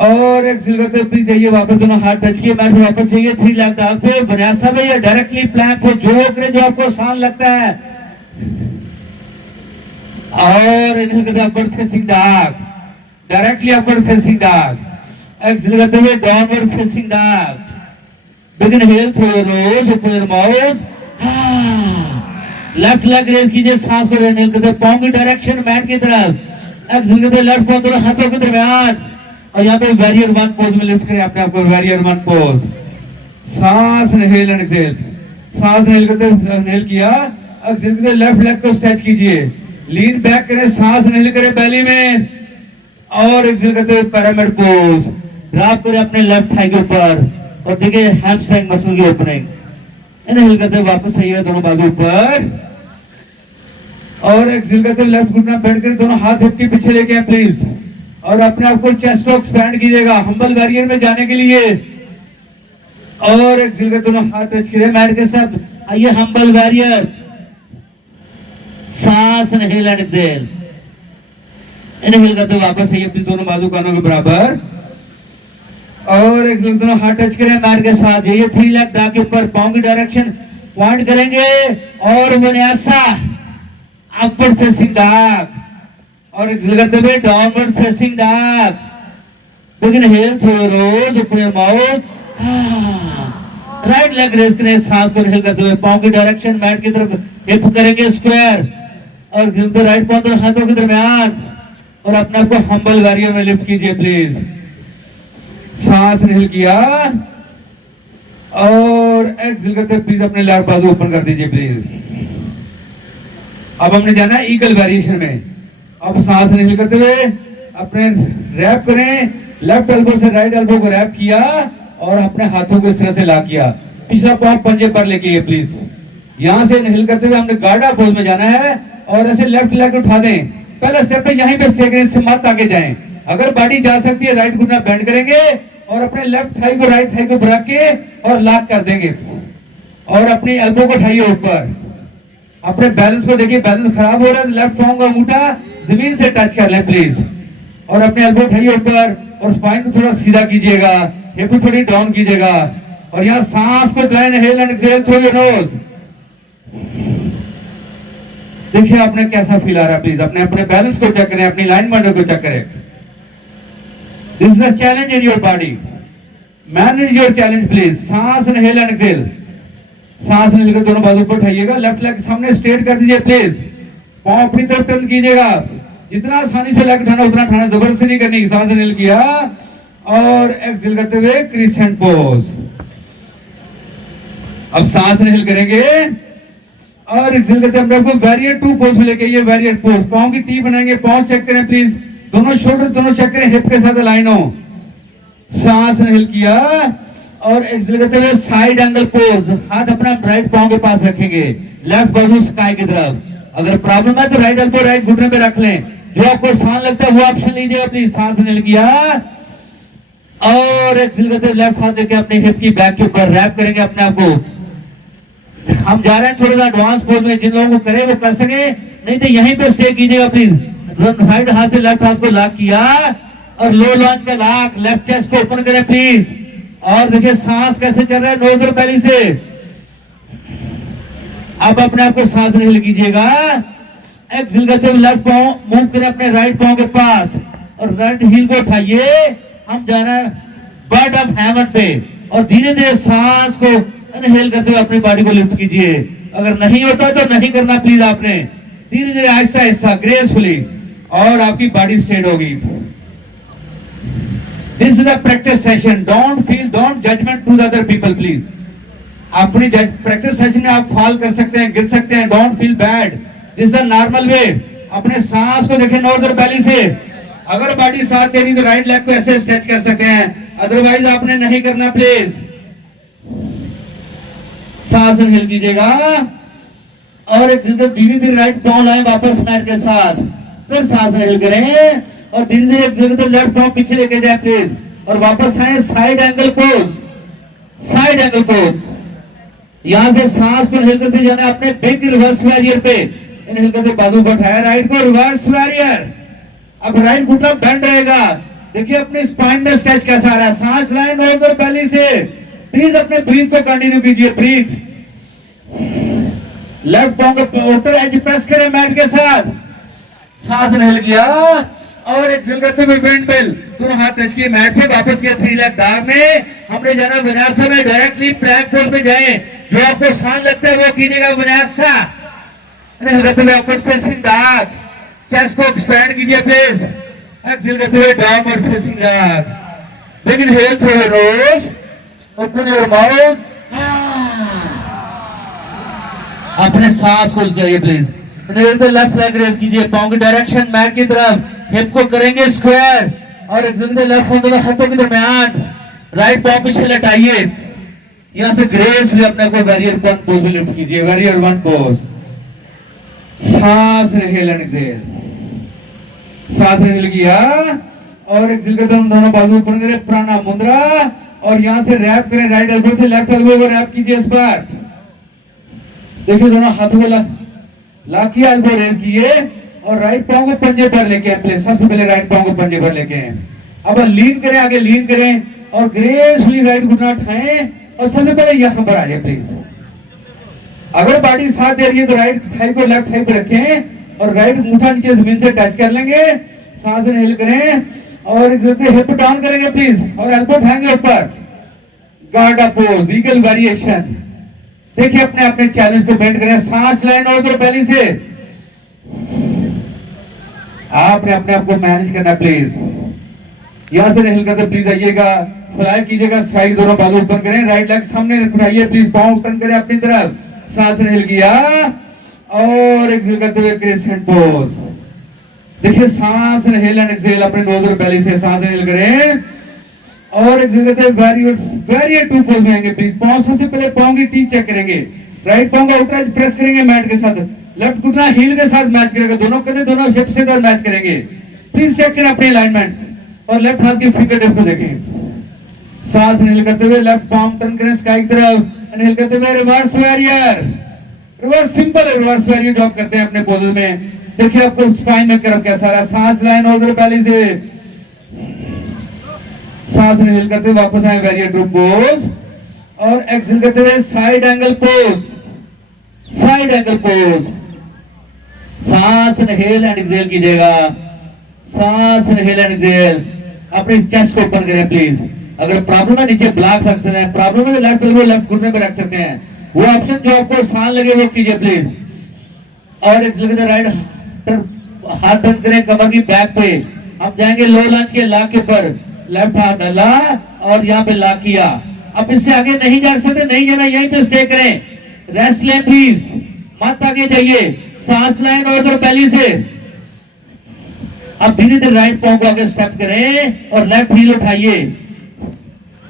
और एक्सहेल करते प्लीज जाइए वापस, दोनों हाथ टच किए मैट से वापस जाइए, थ्री लेग डॉग पे, विन्यासा में या डायरेक्टली प्लैंक पोज, जो करें जो आपको आसान लगता है, और इनहेल करते upward facing dog, directly upward facing dog, exhale करते हुए downward facing dog. Big inhale through your nose, open your mouth, left leg raise कीजिए, सांस को इनहेल करते पांव की डायरेक्शन मैट की तरफ, एक्सहेल करते लेफ्ट पांव दोनों हाथों के दरमियान, और यहाँ पे वॉरियर वन पोज में लिफ्ट करें अपने आप को, वॉरियर वन पोज, सांस इनहेल एंड एक्सहेल, सांस इनहेल करते इनहेल किया, एक्सहेल करते लेफ्ट लेग को स्ट्रेच कीजिए, लीन बैक करें, सांस इनहेल करें बेली में और एक्सहेल करते हुए पिरामिड पोज, ड्रॉप करें अपने लेफ्ट थाई के ऊपर और देखिए हैमस्ट्रिंग मसल की ओपनिंग। इनहेल करते हुए वापस आइए, दोनों बाजू ऊपर और एक्सहेल करते हुए लेफ्ट घुटना बेंड करें, दोनों हाथ हिप के पीछे लेके आए प्लीज, और अपने आप को चेस्ट को एक्सपैंड कीजिएगा हम्बल वॉरियर में जाने के लिए, और एक्सहेल करते दोनों हाथ टच करें मैट के साथ, आइए हम्बल वॉरियर, सांस इनहेल एंड एक्सहेल, इनहेल करते हुए वापस आइए अपनी दोनों बाजू कानों के बराबर और एक्सहेल दोनों हाथ टच करें मैट के साथ। ये 3 लेग डा के ऊपर पांव की डायरेक्शन पॉइंट करेंगे और विन्यासा अपवर्ड फेसिंग डॉग और एक्सहेल करते हुए downward facing dog. Big inhale through your nose open your mouth. Right leg raise करें, सांस को इनहेल करते हुए पांव की डायरेक्शन मैट की तरफ हिप करेंगे स्क्वायर और एक्सहेल राइट पांव दोनों हाथों के दरमियान और अपने आप को हम्बल वॉरियर में लिफ्ट कीजिए प्लीज। सांस इनहेल किया और एक्सहेल करते प्लीज अपने लेफ्ट बाजू ओपन कर दीजिए प्लीज। अब हमने जाना है ईगल वेरिएशन में। अब सांस इनहेल करते हुए अपने रैप करें, लेफ्ट एल्बो से राइट एल्बो को रैप किया और अपने हाथों को इस तरह से लॉक किया, पिछला पांव पंजे पर लेके प्लीज। यहां से इनहेल करते हुए हमने गार्डा पोज में जाना है और ऐसे लेफ्ट लेग उठा दें। पहला स्टेप है यहीं पे स्टे करें, इससे मत आगे जाएं। अगर बॉडी जा सकती है राइट घुटना बेंड करेंगे और अपने लेफ्ट थाई को राइट थाई को रख के और लॉक कर देंगे और अपनी एल्बो को उठाइए ऊपर। अपने बैलेंस को देखिए, बैलेंस खराब हो रहा है, लेफ्ट पांव का अंगूठा जमीन से टच कर लें प्लीज और अपने एल्बो उठाइए ऊपर और स्पाइन को थोड़ा सीधा कीजिएगा, हिप को थोड़ी डाउन कीजिएगा और यहाँ सांस को चलाएं, inhale and exhale through your knows. देखिए आपने कैसा फील आ रहा है, प्लीज अपने अपने बैलेंस को चेक करें, अपनी अलाइनमेंट को चेक करें। This is a challenge in your body, manage your challenge please. सांस इनहेल एंड एक्सहेल, सांस इनहेल कर दोनों बाजू पर उठाइएगा, लेफ्ट लेग सामने स्ट्रेट कर दीजिए प्लीज, पांव अपनी तरफ टर्न कीजिएगा, जितना आसानी से लेग उठाना उतना उठाना, जबरदस्ती नहीं करनी। सांस इनहेल किया और एक्सहेल करते हुए क्रिसेंट पोज। अब सांस इनहेल करेंगे और एक्सहेल करते हैं, हम को वॉरियर 2 पोज में लेके, ये वॉरियर पोज, पांव की टी बनाएंगे, पांव चेक करें प्लीज, दोनों शोल्डर दोनों चेक करें, हिप के साथ अलाइन हो। सांस इनहेल किया और एक्सहेल करते हुए साइड एंगल पोज, हाथ अपना राइट पांव के पास रखेंगे, लेफ्ट बाजू स्काई की तरफ। अगर प्रॉब्लम है तो राइट एल्बो राइट घुटने पे रख लें, जो आपको आसान लगता है वो ऑप्शन लीजिएगा प्लीज। सांस इनहेल किया और एक्सहेल करते हुए लेफ्ट हाथ देके अपने हिप की बैक के ऊपर रैप करेंगे अपने आप को। हम जा रहे हैं थोड़ा सा एडवांस पोज में, जिन लोगों को करे वो कर सके, नहीं तो यहीं पे स्टे कीजिएगा प्लीज। राइट हाथ से लेफ्ट हाथ को लॉक किया और लो लॉन्च का लॉक, लेफ्ट चेस्ट को ओपन करें प्लीज और देखिए सांस कैसे चल रहा है नोज और बेली से। अब अपने आप को सांस इनहेल कीजिएगा, एक्सहेल करते हुए लेफ्ट पांव मूव करें अपने राइट पांव के पास और राइट हील को उठाइए। हम जाना है बर्ड ऑफ हेवन पे और धीरे धीरे सांस को इनहेल करते हुए अपनी बॉडी को लिफ्ट कीजिए। अगर नहीं होता तो नहीं करना प्लीज, आपने धीरे धीरे आहिस्ता आहिस्ता ग्रेसफुली और आपकी बॉडी स्ट्रेट होगी। This is a practice session, don't feel, don't judgement to the other people please. अपनी प्रैक्टिस सेशन में आप फॉल कर सकते हैं, गिर सकते हैं, don't feel bad, this is a normal way. अपने सांस को देखें नोज और बेली से, अगर बॉडी साथ दे रही तो राइट लेग को ऐसे स्ट्रेच कर सकते हैं, अदरवाइज आपने नहीं करना प्लीज। सांस इनहेल कीजिएगा और एक्सहेल धीरे धीरे राइट पांव लाएं वापस मैट के साथ, फिर सांस इनहेल करें और धीरे धीरे एक्सहेल करते लेफ्ट पांव पीछे लेके जाए प्लीज और वापस आए side angle pose, side angle pose. यहां से सांस को इनहेल करते जाना अपने बिग रिवर्स वॉरियर पे, इनहेल करते बाजू को उठाया, राइट को रिवर्स वॉरियर। अब राइट घुटना बेंड रहेगा, देखिए अपने स्पाइन में स्ट्रेच कैसा आ रहा है। सांस लाएं नोज और बेली से, प्लीज अपने ब्रीथ को कंटिन्यू कीजिए, ब्रीथ। लेफ्ट पांव को आउटर एज प्रेस करें मैट के साथ, सांस इनहेल किया और एक्सहेल करते हुए विंड मिल, दोनों हाथ टच किए मैट से, वापस किया 3 लेग डॉग में। हमने जाना विन्यासा में, डायरेक्टली प्लैंक पोज में जाएं, जो आपको आसान लगता है वो कीजिएगा विन्यासा। इनहेल करते हुए अपवर्ड फेसिंग डॉग, चेस्ट को एक्सपैंड कीजिए प्लीज, एक्सहेल करते हुए downward facing dog. Big inhale through your nose, open your mouth, अपने सांस को चलिए प्लीज। लेफ्ट लेग रेज कीजिए, पांव की डायरेक्शन मैट की तरफ, हिप को करेंगे स्क्वायर और एक्सहेल लेफ्ट पांव दोनों हाथों के दरमियान, राइट पांव पीछे लटाइए। यहां से ग्रेसफुली अपने को वॉरियर 1 पोज में लिफ्ट कीजिए, वॉरियर 1 पोज। सांस इनहेल एंड एक्सहेल, सांस इनहेल किया और एक्सहेल करते हम दोनों बाजू ऊपर करें, प्राणा मुद्रा और यहां से रैप करें, राइट एल्बो से लेफ्ट एल्बो को रैप कीजिए इस पर। देखिए दोनों हाथों को लॉक किया, एल्बो रेज किए और राइट पाँव को पंजे पर लेके आए प्लीज। सबसे पहले राइट पाँव को पंजे पर लेके आए। अब लीन करें, आगे लीन करें और ग्रेसफुली राइट घुटना उठाएं और सबसे पहले यहां पर आ जाए प्लीज। अगर बॉडी साथ दे रही है तो राइट थाई को लेफ्ट थाई पर रखें और राइट अंगूठा नीचे जमीन से टच कर लेंगे। सांस इनहेल करें और हिप डाउन करेंगे प्लीज और एल्बो उठाएंगे ऊपर। Garda pose, eagle variation. देखिए अपने अपने चैलेंज को बेंड करें। सांस लें नोज और बेली से। आपने अपने आप को मैनेज करना प्लीज। यहां से इनहेल करते प्लीज आइएगा, फ्लाई कीजिएगा, साइड दोनों बाजू ओपन करें, राइट लेग सामने उठाइए प्लीज, पांव टर्न करें अपनी तरफ। सांस इनहेल किया और एक्सहेल करते हुए क्रेसेंट पोज। देखिए सांस इनहेल एंड एक्सहेल अपने नोज और बेली से। सांस इनहेल करें और एक्सहेल करते हुए वेरिएट टू पोज में आएंगे प्लीज। पांव सबसे पहले पांव की टी चेक करेंगे। राइट पांव का आउटर एज प्रेस करेंगे मैट के साथ, लेफ्ट घुटना हील के साथ मैच करेगा, दोनों कंधे दोनों हिप से मैच करेंगे। प्लीज चेक करें अपनी अलाइनमेंट और लेफ्ट हाथ की फिंगर टिप को देखें। सांस इनहेल करते हुए लेफ्ट पाम टर्न करें स्काई की तरफ, इनहेल करते हुए रिवर्स वॉरियर। रिवर्स सिंपल है, रिवर्स वॉरियर जो आप करते हैं अपने पोज में। देखिए आपको स्पाइन में कर्व कैसा रहा। सांस लाइन और पहले से सांस इनहेल करते हुए वापस आए वॉरियर टू पोज और एक्सहेल करते हुए side angle pose. Side angle pose. सांस इनहेल एंड एक्सहेल कीजिएगा। सांस इनहेल एंड एक्सहेल। अपने चेस्ट को ओपन करें प्लीज। अगर प्रॉब्लम है नीचे ब्लॉक रख सकते हैं, प्रॉब्लम है लेफ्ट एल्बो लेफ्ट घुटने पे रख सकते हैं, वो ऑप्शन जो आपको आसान लगे वो कीजिए प्लीज। और एक्सहेल करते राइट हाथ टर्न करें कमर की बैक पे। हम जाएंगे लो लंज के लॉक के ऊपर, लेफ्ट हाथ डाला और यहाँ पे लॉक किया। अब इससे आगे नहीं जा सकते, नहीं जाना, यहीं पे स्टे करें, रेस्ट लें प्लीज, मत आगे जाइए। सांस लें और पहली से। अब धीरे धीरे राइट पांव को आगे स्टेप करें और लेफ्ट हील उठाइए।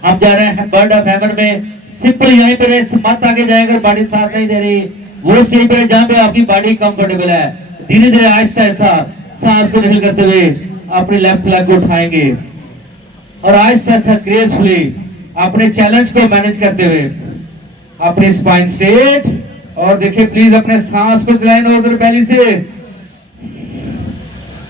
हम जा रहे हैं बर्ड ऑफ हैमर में। सिंपल यहीं पे रहे, मत आगे जाएगा, बॉडी साथ नहीं दे रही, वो स्टेज पे जहां पे आपकी बॉडी कंफर्टेबल है। धीरे धीरे आहिस्ता आहिस्ता सांस को इनहेल करते हुए अपने लेफ्ट लेग को उठाएंगे और आहिस्ता आहिस्ता ग्रेसफुली अपने चैलेंज को मैनेज करते हुए अपने स्पाइन स्ट्रेट। और देखिए प्लीज अपने सांस को चलाएं नोज और बेली से।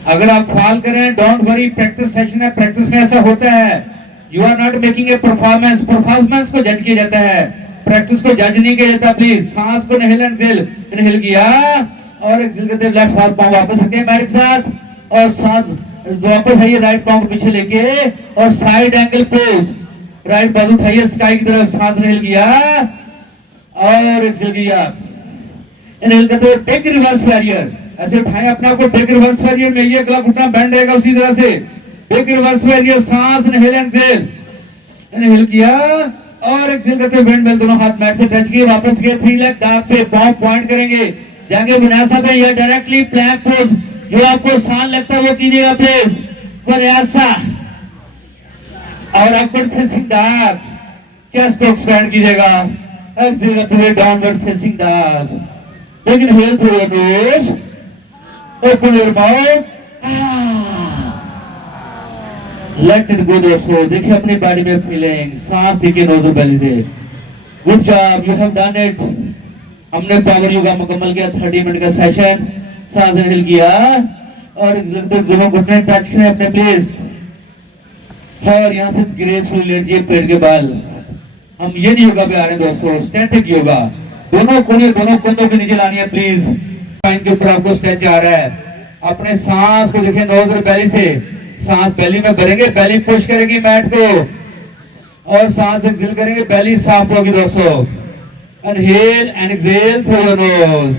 अगर आप फॉल करें डोंट वरी, प्रैक्टिस सेशन है, प्रैक्टिस में ऐसा होता है। You are not making a performance, performance को जज किया जाता है, प्रैक्टिस को जज नहीं किया जाता। प्लीज सांस को इनहेल एंड एक्सहेल। इनहेल किया और एक्सहेल करते लेफ्ट हाथ पांव वापस रखें मैट के साथ और सांस वापस आइए राइट पांव को पीछे लेके और साइड एंगल पोज। राइट बाजू उठाइए स्काई की तरफ। सांस इनहेल किया और एक्सहेल किया। इनहेल करते हुए बिग रिवर्स वॉरियर। ऐसे उठाएं अपने आप को बिग रिवर्स वॉरियर में, ये अगला घुटना बेंड रहेगा उसी तरह से। Big reverse warrior. सांस इनहेल एंड एक्सहेल। इनहेल किया और एक्सहेल करते हुए विंड मिल, दोनों हाथ मैट से टच किए, वापस किए, 3 लेग डाक पे पांव पॉइंट करेंगे, जाएंगे विन्यासा पे या डायरेक्टली प्लैंक पोज। जो आपको आसान लगता है वो कीजिएगा प्लीज। विन्यासा और अपवर्ड फेसिंग डॉग। चेस्ट को एक्सपैंड कीजिएगा। एक्सहेल करते हुए downward facing dog. Take inhale through your nose, open your mouth, let it go दोस्तों। देखिए अपनी बॉडी में फीलिंग, सांस देखिए नोज और बेली से। Good job, you have done it. हमने पावर योगा मुकम्मल किया, 30 मिनट का सेशन। सांस इनहेल किया और दोनों घुटने टच करें अपने प्लीज और यहाँ से ग्रेसफुली लेटिए पेट के बल। हम ये योगा पे आ रहे हैं दोस्तों, स्टैटिक योगा। दोनों कंधों के नीचे लानी है प्लीज। स्पाइन के ऊपर आपको स्ट्रेच आ रहा है। अपने सांस को देखिए नोज और बेली से। सांस बेली में भरेंगे, बेली पुश करेगी मैट को और सांस एक्सहेल करेंगे, बेली साफ होगी दोस्तों। Inhale and exhale through your nose.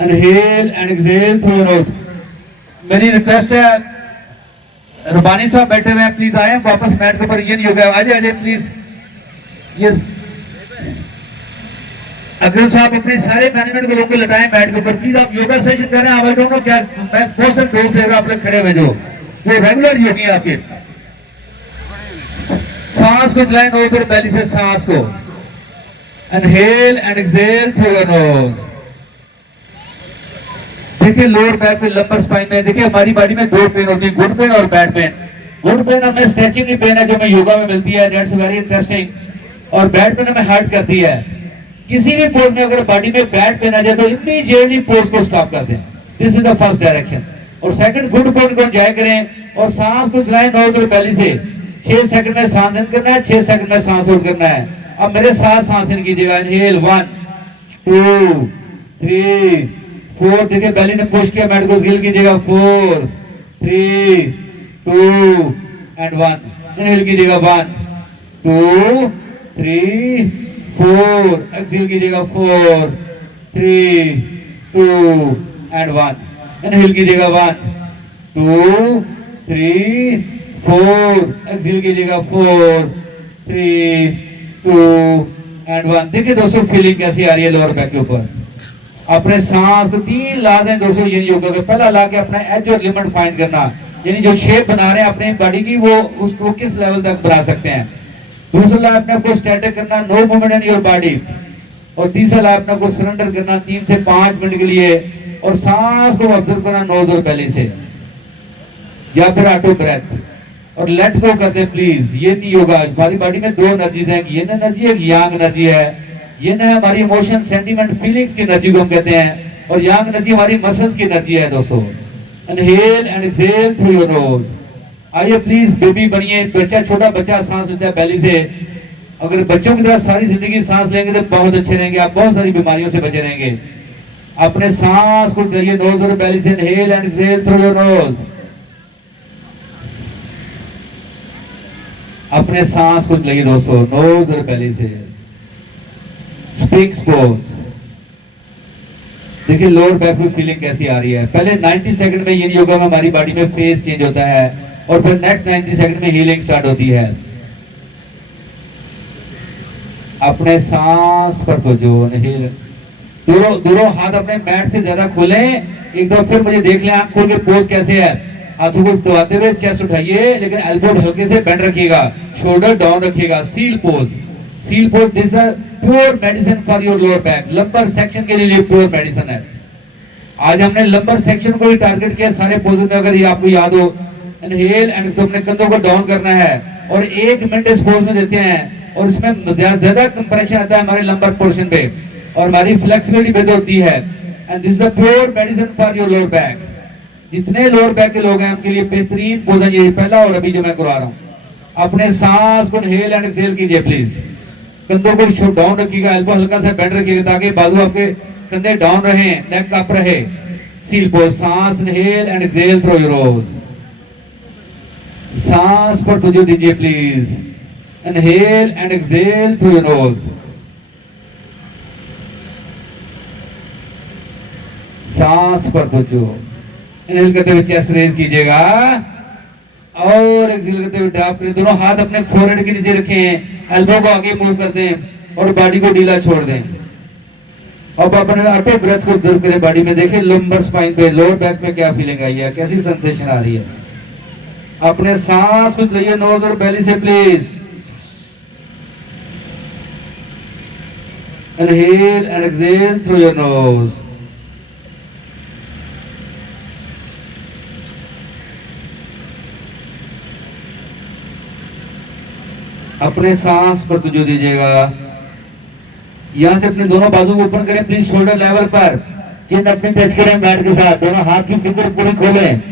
Inhale and exhale through your knows. मेरी रिक्वेस्ट है, रुबानी साहब बैठे हुए हैं, प्लीज आए वापस मैट के ऊपर। ये नहीं होगा, आ जाए प्लीज। ये अग्रवाल साहब अपने सारे मैनेजमेंट को लोगों को लटाएं मैट के ऊपर प्लीज। आप योगा सेशन कर रहे हैं, आई डोंट नो क्या, मैं बहुत सारे दोस्त देख रहा हूं आप लोग खड़े हुए जो रेगुलर योगी हैं आपके। सांस को चलाएं नोज और बेली से। सांस को inhale and exhale through your knows. देखिए लोअर बैक में, लंबर स्पाइन में देखिए हमारी बॉडी में 2 पेन होती है, गुड पेन और बैड पेन। गुड पेन हमें स्ट्रेचिंग की पेन है जो हमें योगा में मिलती है, दैट्स वेरी इंटरेस्टिंग। और बैड पेन हमें हर्ट करती है। किसी भी पोज में अगर बॉडी में बैड पेन आ जाए तो इमीडिएटली पोज को स्टॉप कर दें। This is the first direction. और सेकंड गुड पॉइंट को एंजॉय करें और सांस को चलाएं नोज और बेली से। 6 सेकंड में सांस इन करना है, 6 सेकंड में सांस आउट करना है। अब मेरे साथ सांस इन कीजिएगा। इनहेल 1 2 3 4, देखिए बेली ने पुश किया, मेड को गिल कीजिएगा। 4 3 2 एंड 1। इनहेल कीजिएगा 1 2 3 4, एक्सहेल कीजिएगा 4 3 2 एंड 1। इनहेल कीजिएगा 1 2 3 4, एक्सहेल कीजिएगा 4 3 2 एंड 1। देखिए दोस्तों फीलिंग कैसी आ रही है लोअर बैक के ऊपर। अपने सांस को 3 ला दें दोस्तों यानी योगा का। पहला ला के अपना एज और लिमिट फाइंड करना, यानी जो शेप बना रहे हैं अपने बॉडी की वो उसको किस लेवल तक बना सकते हैं। दूसरा ला अपने आपको स्टैटिक करना, no movement in your body. और तीसरा ला अपने आपको सरेंडर करना 3 से 5 मिनट के लिए और सांस को ऑब्जर्व करना नोज और बेली से, या फिर ऑटो ब्रेथ। और लेट गो करते हैं प्लीज। ये नहीं होगा। हमारी बॉडी में 2 एनर्जीज हैं, ये एनर्जी है, यांग एनर्जी है। ये ना हमारी इमोशन, सेंटीमेंट, फीलिंग्स की एनर्जी को हम कहते हैं, और यांग एनर्जी हमारी मसल्स की एनर्जी है दोस्तों। Inhale and exhale through your knows. आइए प्लीज बेबी बनिए। बच्चा, छोटा बच्चा सांस लेता है बेली से। अगर बच्चों की तरह सारी जिंदगी सांस लेंगे तो बहुत अच्छे रहेंगे, आप बहुत सारी बीमारियों से बचे रहेंगे। अपने सांस को चलिए नोज और बेली से। Inhale and exhale through your nose. अपने सांस को चलिए दोस्तों नोज और बेली से। Springs pose. देखिए लोअर बैक में फीलिंग कैसी आ रही है। पहले 90 सेकंड में yin योगा में हमारी बॉडी में फेस चेंज होता है और फिर नेक्स्ट 90 सेकंड में हीलिंग स्टार्ट होती है। अपने सांस पर तो जो इनहेल, दोनों हाथ अपने मैट से ज्यादा खोलें। एक दो फिर मुझे देख लें आंख खोल के पोज कैसे है। हाथों को दबाते हुए चेस्ट उठाइए, लेकिन एल्बो हल्के से बेंड रखिएगा, शोल्डर डाउन रखिएगा। Seal pose. Seal pose this is pure medicine for your lower back. Lumbar section के लिए प्योर मेडिसिन है। आज हमने लंबर सेक्शन को ही टारगेट किया सारे पोज में। अगर ये आपको याद हो, इनहेल एंड तो अपने कंधों को डाउन करना है और 1 मिनट इस पोज में देते हैं और इसमें ज्यादा कंप्रेशन आता है हमारे लंबर पोर्शन पे और हमारी फ्लेक्सिबिलिटी बेहतर होती है। And this is the pure medicine for your lower back. जितने लोअर बैक के लोग हैं उनके लिए बेहतरीन पोज है ये पहला और अभी जो मैं करवा रहा हूँ। अपने सांस को इनहेल एंड एक्सहेल कीजिए प्लीज। कंधों को डाउन रखिएगा, एल्बो हल्का सा बेंड रखिएगा ताकि बाजू आपके कंधे डाउन रहे, नेक अप रहे। Seal pose. सांस inhale and exhale through your nose. सांस पर तवज्जो दीजिए please. Inhale and exhale through your nose. सांस पर तवज्जो। इनहेल करते हुए चेस्ट रेज कीजिएगा और एक्सहेल करते हुए ड्रॉप करें। दोनों हाथ अपने फोरहेड के नीचे रखें, एल्बो को आगे मूव कर दें और बॉडी को ढीला छोड़ दें। अब अपने ऑटो ब्रेथ को ऑब्जर्व करें बॉडी में। देखें लंबर स्पाइन पे, लोअर बैक में क्या फीलिंग आई है, कैसी सेंसेशन आ रही है। अपने सांस को लिए नोज और बेली से please. Inhale and exhale through your nose. अपने सांस पर तवज्जो दीजिएगा। यहां से अपने दोनों बाजू को ओपन करें प्लीज, शोल्डर लेवल पर। चिन अपनी टच करें मैट के साथ, दोनों हाथ की फिंगर पूरी खोलें।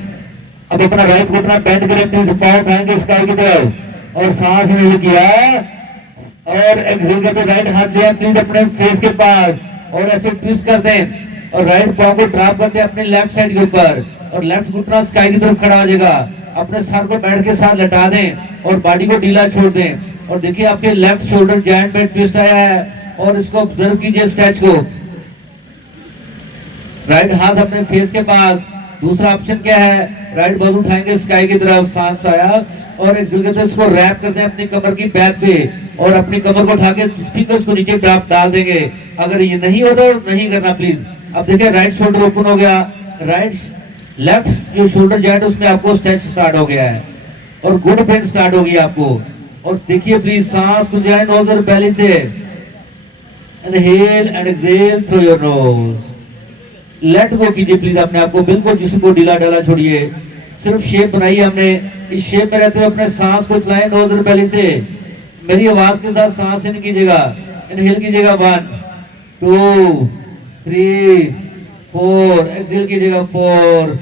अब अपना राइट घुटना बेंड करें प्लीज, पांव उठाएंगे स्काई की तरफ और सांस ले किया और एक्सहेल करके राइट हाथ लिया प्लीज अपने फेस के पास और ऐसे ट्विस्ट कर दें और राइट पांव को ड्रॉप कर दें अपने लेफ्ट साइड के ऊपर और लेफ्ट घुटना स्काई की तरफ खड़ा हो जाएगा। अपने सर को बेड के साथ लटा दें और बॉडी को ढीला छोड़ दें। और देखिए आपके लेफ्ट शोल्डर जॉइंट में ट्विस्ट आया है और इसको ऑब्जर्व कीजिए स्ट्रेच को। राइट हाथ अपने फेस के पास। दूसरा ऑप्शन क्या है, राइट बाजू उठाएंगे स्काई की तरफ, सांस आया और एक जगह इसको रैप कर दें अपनी कमर की बैक पे और अपनी कमर को उठा के फिंगर्स को नीचे ड्रॉप डाल देंगे। अगर ये नहीं होता तो नहीं करना प्लीज। अब देखिए राइट शोल्डर ओपन हो गया, राइट लेफ्ट जो शोल्डर जॉइंट उसमें आपको स्ट्रेच स्टार्ट हो गया है और गुड पेन स्टार्ट हो गई आपको। और देखिए प्लीज सांस को जाए नोज और बेली से। Inhale and exhale through your knows. Let go कीजिए प्लीज अपने आप को, बिल्कुल जिस्म को ढीला ढाला छोड़िए। सिर्फ शेप बनाई हमने, इस शेप में रहते हुए अपने सांस को चलाएं नोज और बेली से। मेरी आवाज के साथ सांस इन कीजिएगा। इनहेल कीजिएगा 1 2 3 4, एक्सेल कीजिएगा 4,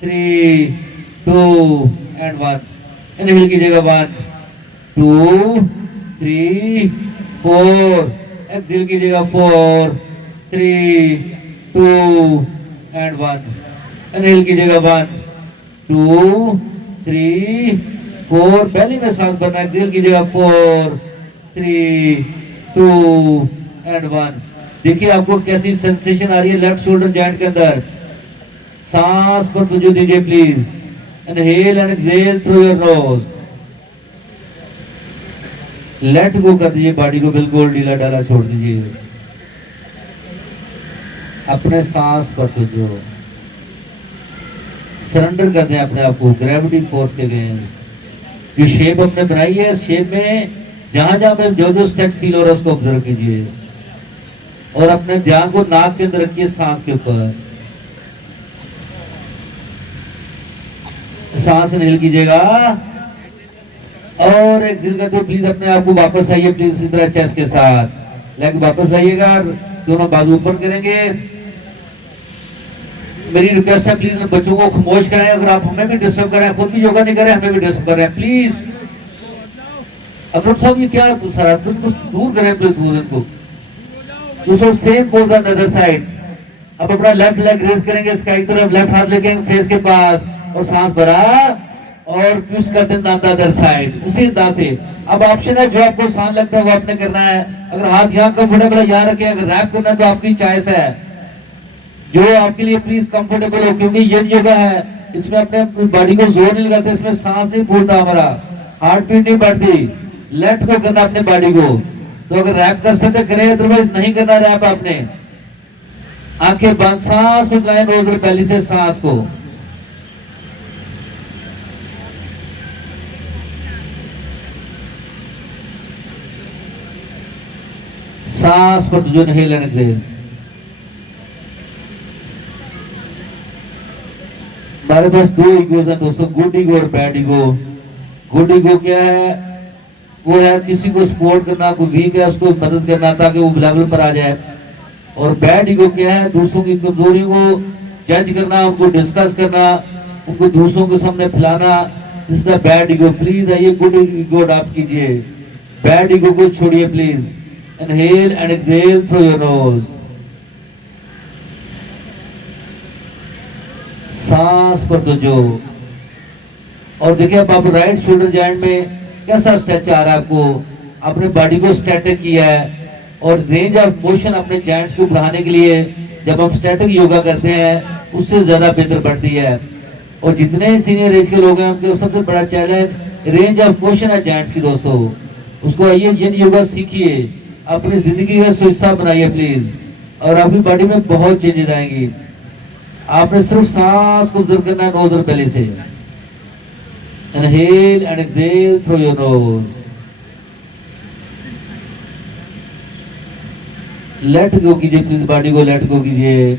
3, 2 एंड 1, इनहेल कीजिएगा 1, 2, 3, 4, एक्सेल कीजिएगा 4, 3, 2 एंड 1, इनहेल कीजिएगा 1, 2, 3, 4, बेली में सांस भरना, एक्सेल कीजिएगा 4, 3, 2 एंड 1। देखिए आपको कैसी सेंसेशन आ रही है लेफ्ट शोल्डर जॉइंट के अंदर। सांस पर तवज्जो दीजिए please. Inhale and exhale through your knows. Let go कर दीजिए बॉडी को, बिल्कुल ढीला ढाला छोड़ दीजिए। अपने सांस पर तवज्जो, सरेंडर कर दें अपने आप को ग्रेविटी फोर्स के अगेंस्ट। जो शेप हमने बनाई है, शेप में जहां जहां में जो जो स्ट्रेच फील हो रहा है उसको ऑब्जर्व कीजिए और अपने ध्यान को नाक के अंदर रखिए, सांस के ऊपर। सांस इनहेल कीजिएगा और एक्सहेल करते हुए प्लीज अपने आप को वापस आइए प्लीज, इस तरह चेस्ट के साथ लेग वापस आइएगा, दोनों बाजू ऊपर करेंगे। मेरी रिक्वेस्ट है प्लीज बच्चों को खामोश करें। अगर आप हमें भी डिस्टर्ब कर रहे हैं, खुद भी योगा नहीं कर रहे हैं, हमें भी डिस्टर्ब कर रहे हैं, प्लीज। अकरम साहब ये क्या सारा बिल्कुल दूर करें प्लीज, दूर इनको। दूसरा same pose on the other side. अब अपना लेफ्ट लेग रेज करेंगे स्काई की तरफ, लेफ्ट हाथ लेके फेस के पास और सांस भरा और ट्विस्ट करते हैं द अदर साइड, उसी अंदाज से। अब ऑप्शन है, जो आपको आसान लगता है वो आपने करना है। अगर हाथ यहाँ कंफर्टेबल है यहाँ रखें, अगर रैप करना है तो आपकी चॉइस है, जो आपके लिए प्लीज कंफर्टेबल हो। क्योंकि ये योगा है, इसमें अपने बॉडी को जोर नहीं लगाते, इसमें सांस नहीं फूलता, हमारा हार्ट बीट नहीं बढ़ती। लेट को करना अपने बॉडी को। तो अगर रैप कर सकते करें, अदरवाइज नहीं करना रैप। आपने आंखें बंद, सांस को चलाएं नोज पहले से, सांस को। सांस पर जो इनहेल एंड एक्सहेल। हमारे पास दो ईगोज हैं दोस्तों, गुड ईगो और बैड ईगो। गुड ईगो क्या है? वो है किसी को सपोर्ट करना, कोई वीक है उसको मदद करना ताकि वो लेवल पर आ जाए। और बैड ईगो क्या है? दूसरों की कमजोरियों को जज करना, उनको डिस्कस करना, उनको दूसरों के सामने फैलाना। This is the bad ego. Please आइए गुड ईगो अडॉप्ट कीजिए, बैड ईगो को छोड़िए please. Inhale and exhale through your nose. सांस पर तो जो। और देखिए अब आप राइट शोल्डर जॉइंट में कैसा स्ट्रेच आ रहा है आपको, अपने बॉडी को स्टैटिक किया है। और रेंज ऑफ मोशन अपने जॉइंट्स को बढ़ाने के लिए जब हम स्टैटिक योगा करते हैं उससे ज्यादा बेहतर बढ़ती है। और जितने सीनियर एज के लोग हैं उनके सबसे बड़ा चैलेंज रेंज ऑफ मोशन है जॉइंट्स की दोस्तों। उसको आइए जिन योगा सीखिए, अपनी जिंदगी का हिस्सा बनाइए प्लीज, और आपकी बॉडी में बहुत चेंजेस आएंगी। आपने सिर्फ सांस को ऑब्जर्व करना है नोज और बेली से। Inhale and exhale through your nose. Let go कीजिए प्लीज, बॉडी को लेट गो कीजिए।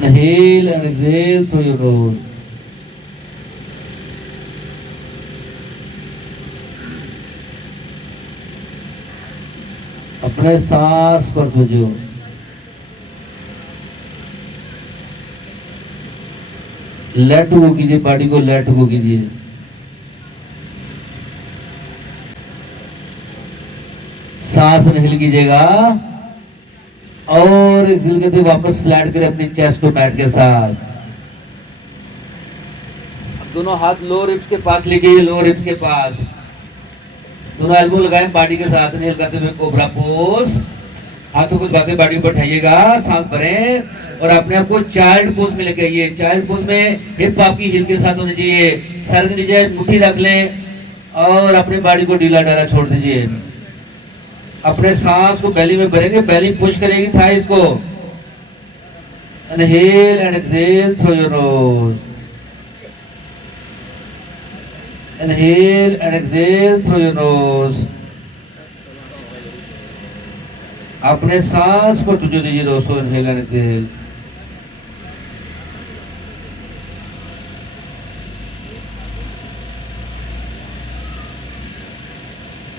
Inhale and exhale through your nose. अपने सांस पर तवज्जो। लेट गो कीजिए, बॉडी को लेट गो कीजिए। सांस इनहेल कीजिएगा और एक्सहेल करते वापस फ्लैट करें अपनी चेस्ट को मैट के साथ। दोनों हाथ लोअर रिब्स के पास लेके, लोअर रिब्स के पास दोनों एल्बो लगाएं बॉडी के साथ। इनहेल करते हुए कोबरा पोज, हाथों को बातें बॉडी पर उठाइएगा, सांस भरें और अपने आप को चाइल्ड पोज में लेके आइए। चाइल्ड पोज में हिप आपकी हिल के साथ होनी चाहिए, सर के नीचे मुट्ठी रख लें और अपनी बॉडी को ढीला ढाला छोड़ दीजिए। अपने सांस को बेली में भरेंगे, बेली पुश करेगी थाइस को। Inhale and exhale through your nose. Inhale and exhale through your nose. अपने सांस पर तवज्जो दीजिए दोस्तों। Inhale and exhale.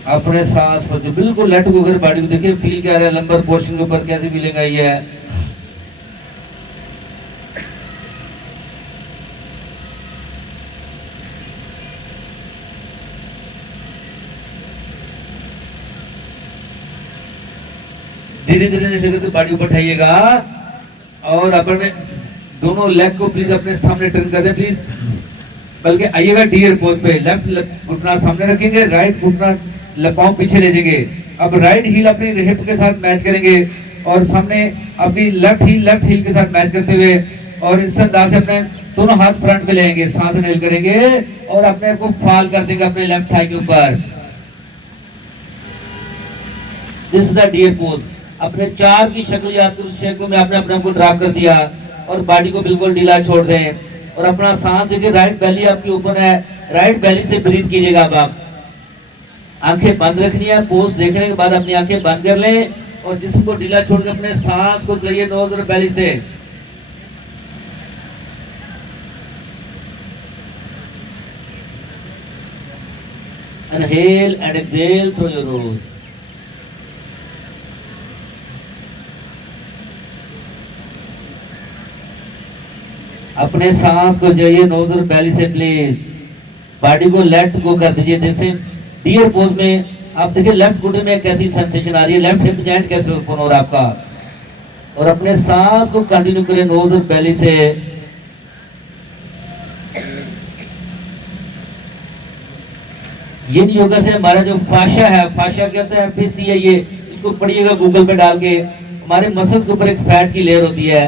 अपने सांस पर जो बिल्कुल लेट गो कर बॉडी को देखिए फील क्या आ रहा है, लंबर पोर्शन के ऊपर कैसी फीलिंग आई है। धीरे धीरे बॉडी को उठाइएगा और अपने दोनों लेग को प्लीज अपने सामने टर्न कर दें प्लीज, बल्कि आइएगा डियर पोज पे। लेफ्ट घुटना सामने रखेंगे, राइट घुटना पांव पीछे ले जाएंगे। अब राइट हील अपनी हिप के साथ मैच करेंगे और सामने अपनी लेफ्ट हील के साथ मैच करते हुए और इस अंदाज से अपने दोनों हाथ फ्रंट पे लेंगे, सांस इनहेल करेंगे और अपने आप को फॉल कर देंगे अपने लेफ्ट थाई के ऊपर। This is the deer pose. अपने 4 की शक्ल याद करो, उस शक्ल में आपने अपने आप को ड्रॉप कर दिया और बॉडी को बिल्कुल ढीला छोड़ दें और अपना सांस देखिए, राइट बेली आपकी ओपन है, राइट बेली से ब्रीथ कीजिएगा। अब आप आंखें बंद रखनी है, पोज देखने के बाद अपनी आंखें बंद कर लें और जिस्म को ढीला छोड़ के अपने सांस को चलाइए नोज और बेली से। Inhale and exhale through your nose. अपने सांस को चाहिए नोज और बेली से प्लीज, बॉडी को लेट गो कर दीजिए। जैसे डियर पोज में आप देखिए लेफ्ट घुटने में कैसी सेंसेशन आ रही है, लेफ्ट हिप जॉइंट कैसे ओपन हो रहा है आपका, और अपने सांस को कंटिन्यू करें नोज और बेली से। yin योगा से हमारा जो फाशा है, फाशा क्या होता है, FACA, ये इसको पढ़िएगा गूगल पे डाल के। हमारे मसल के ऊपर एक फैट की लेयर होती है,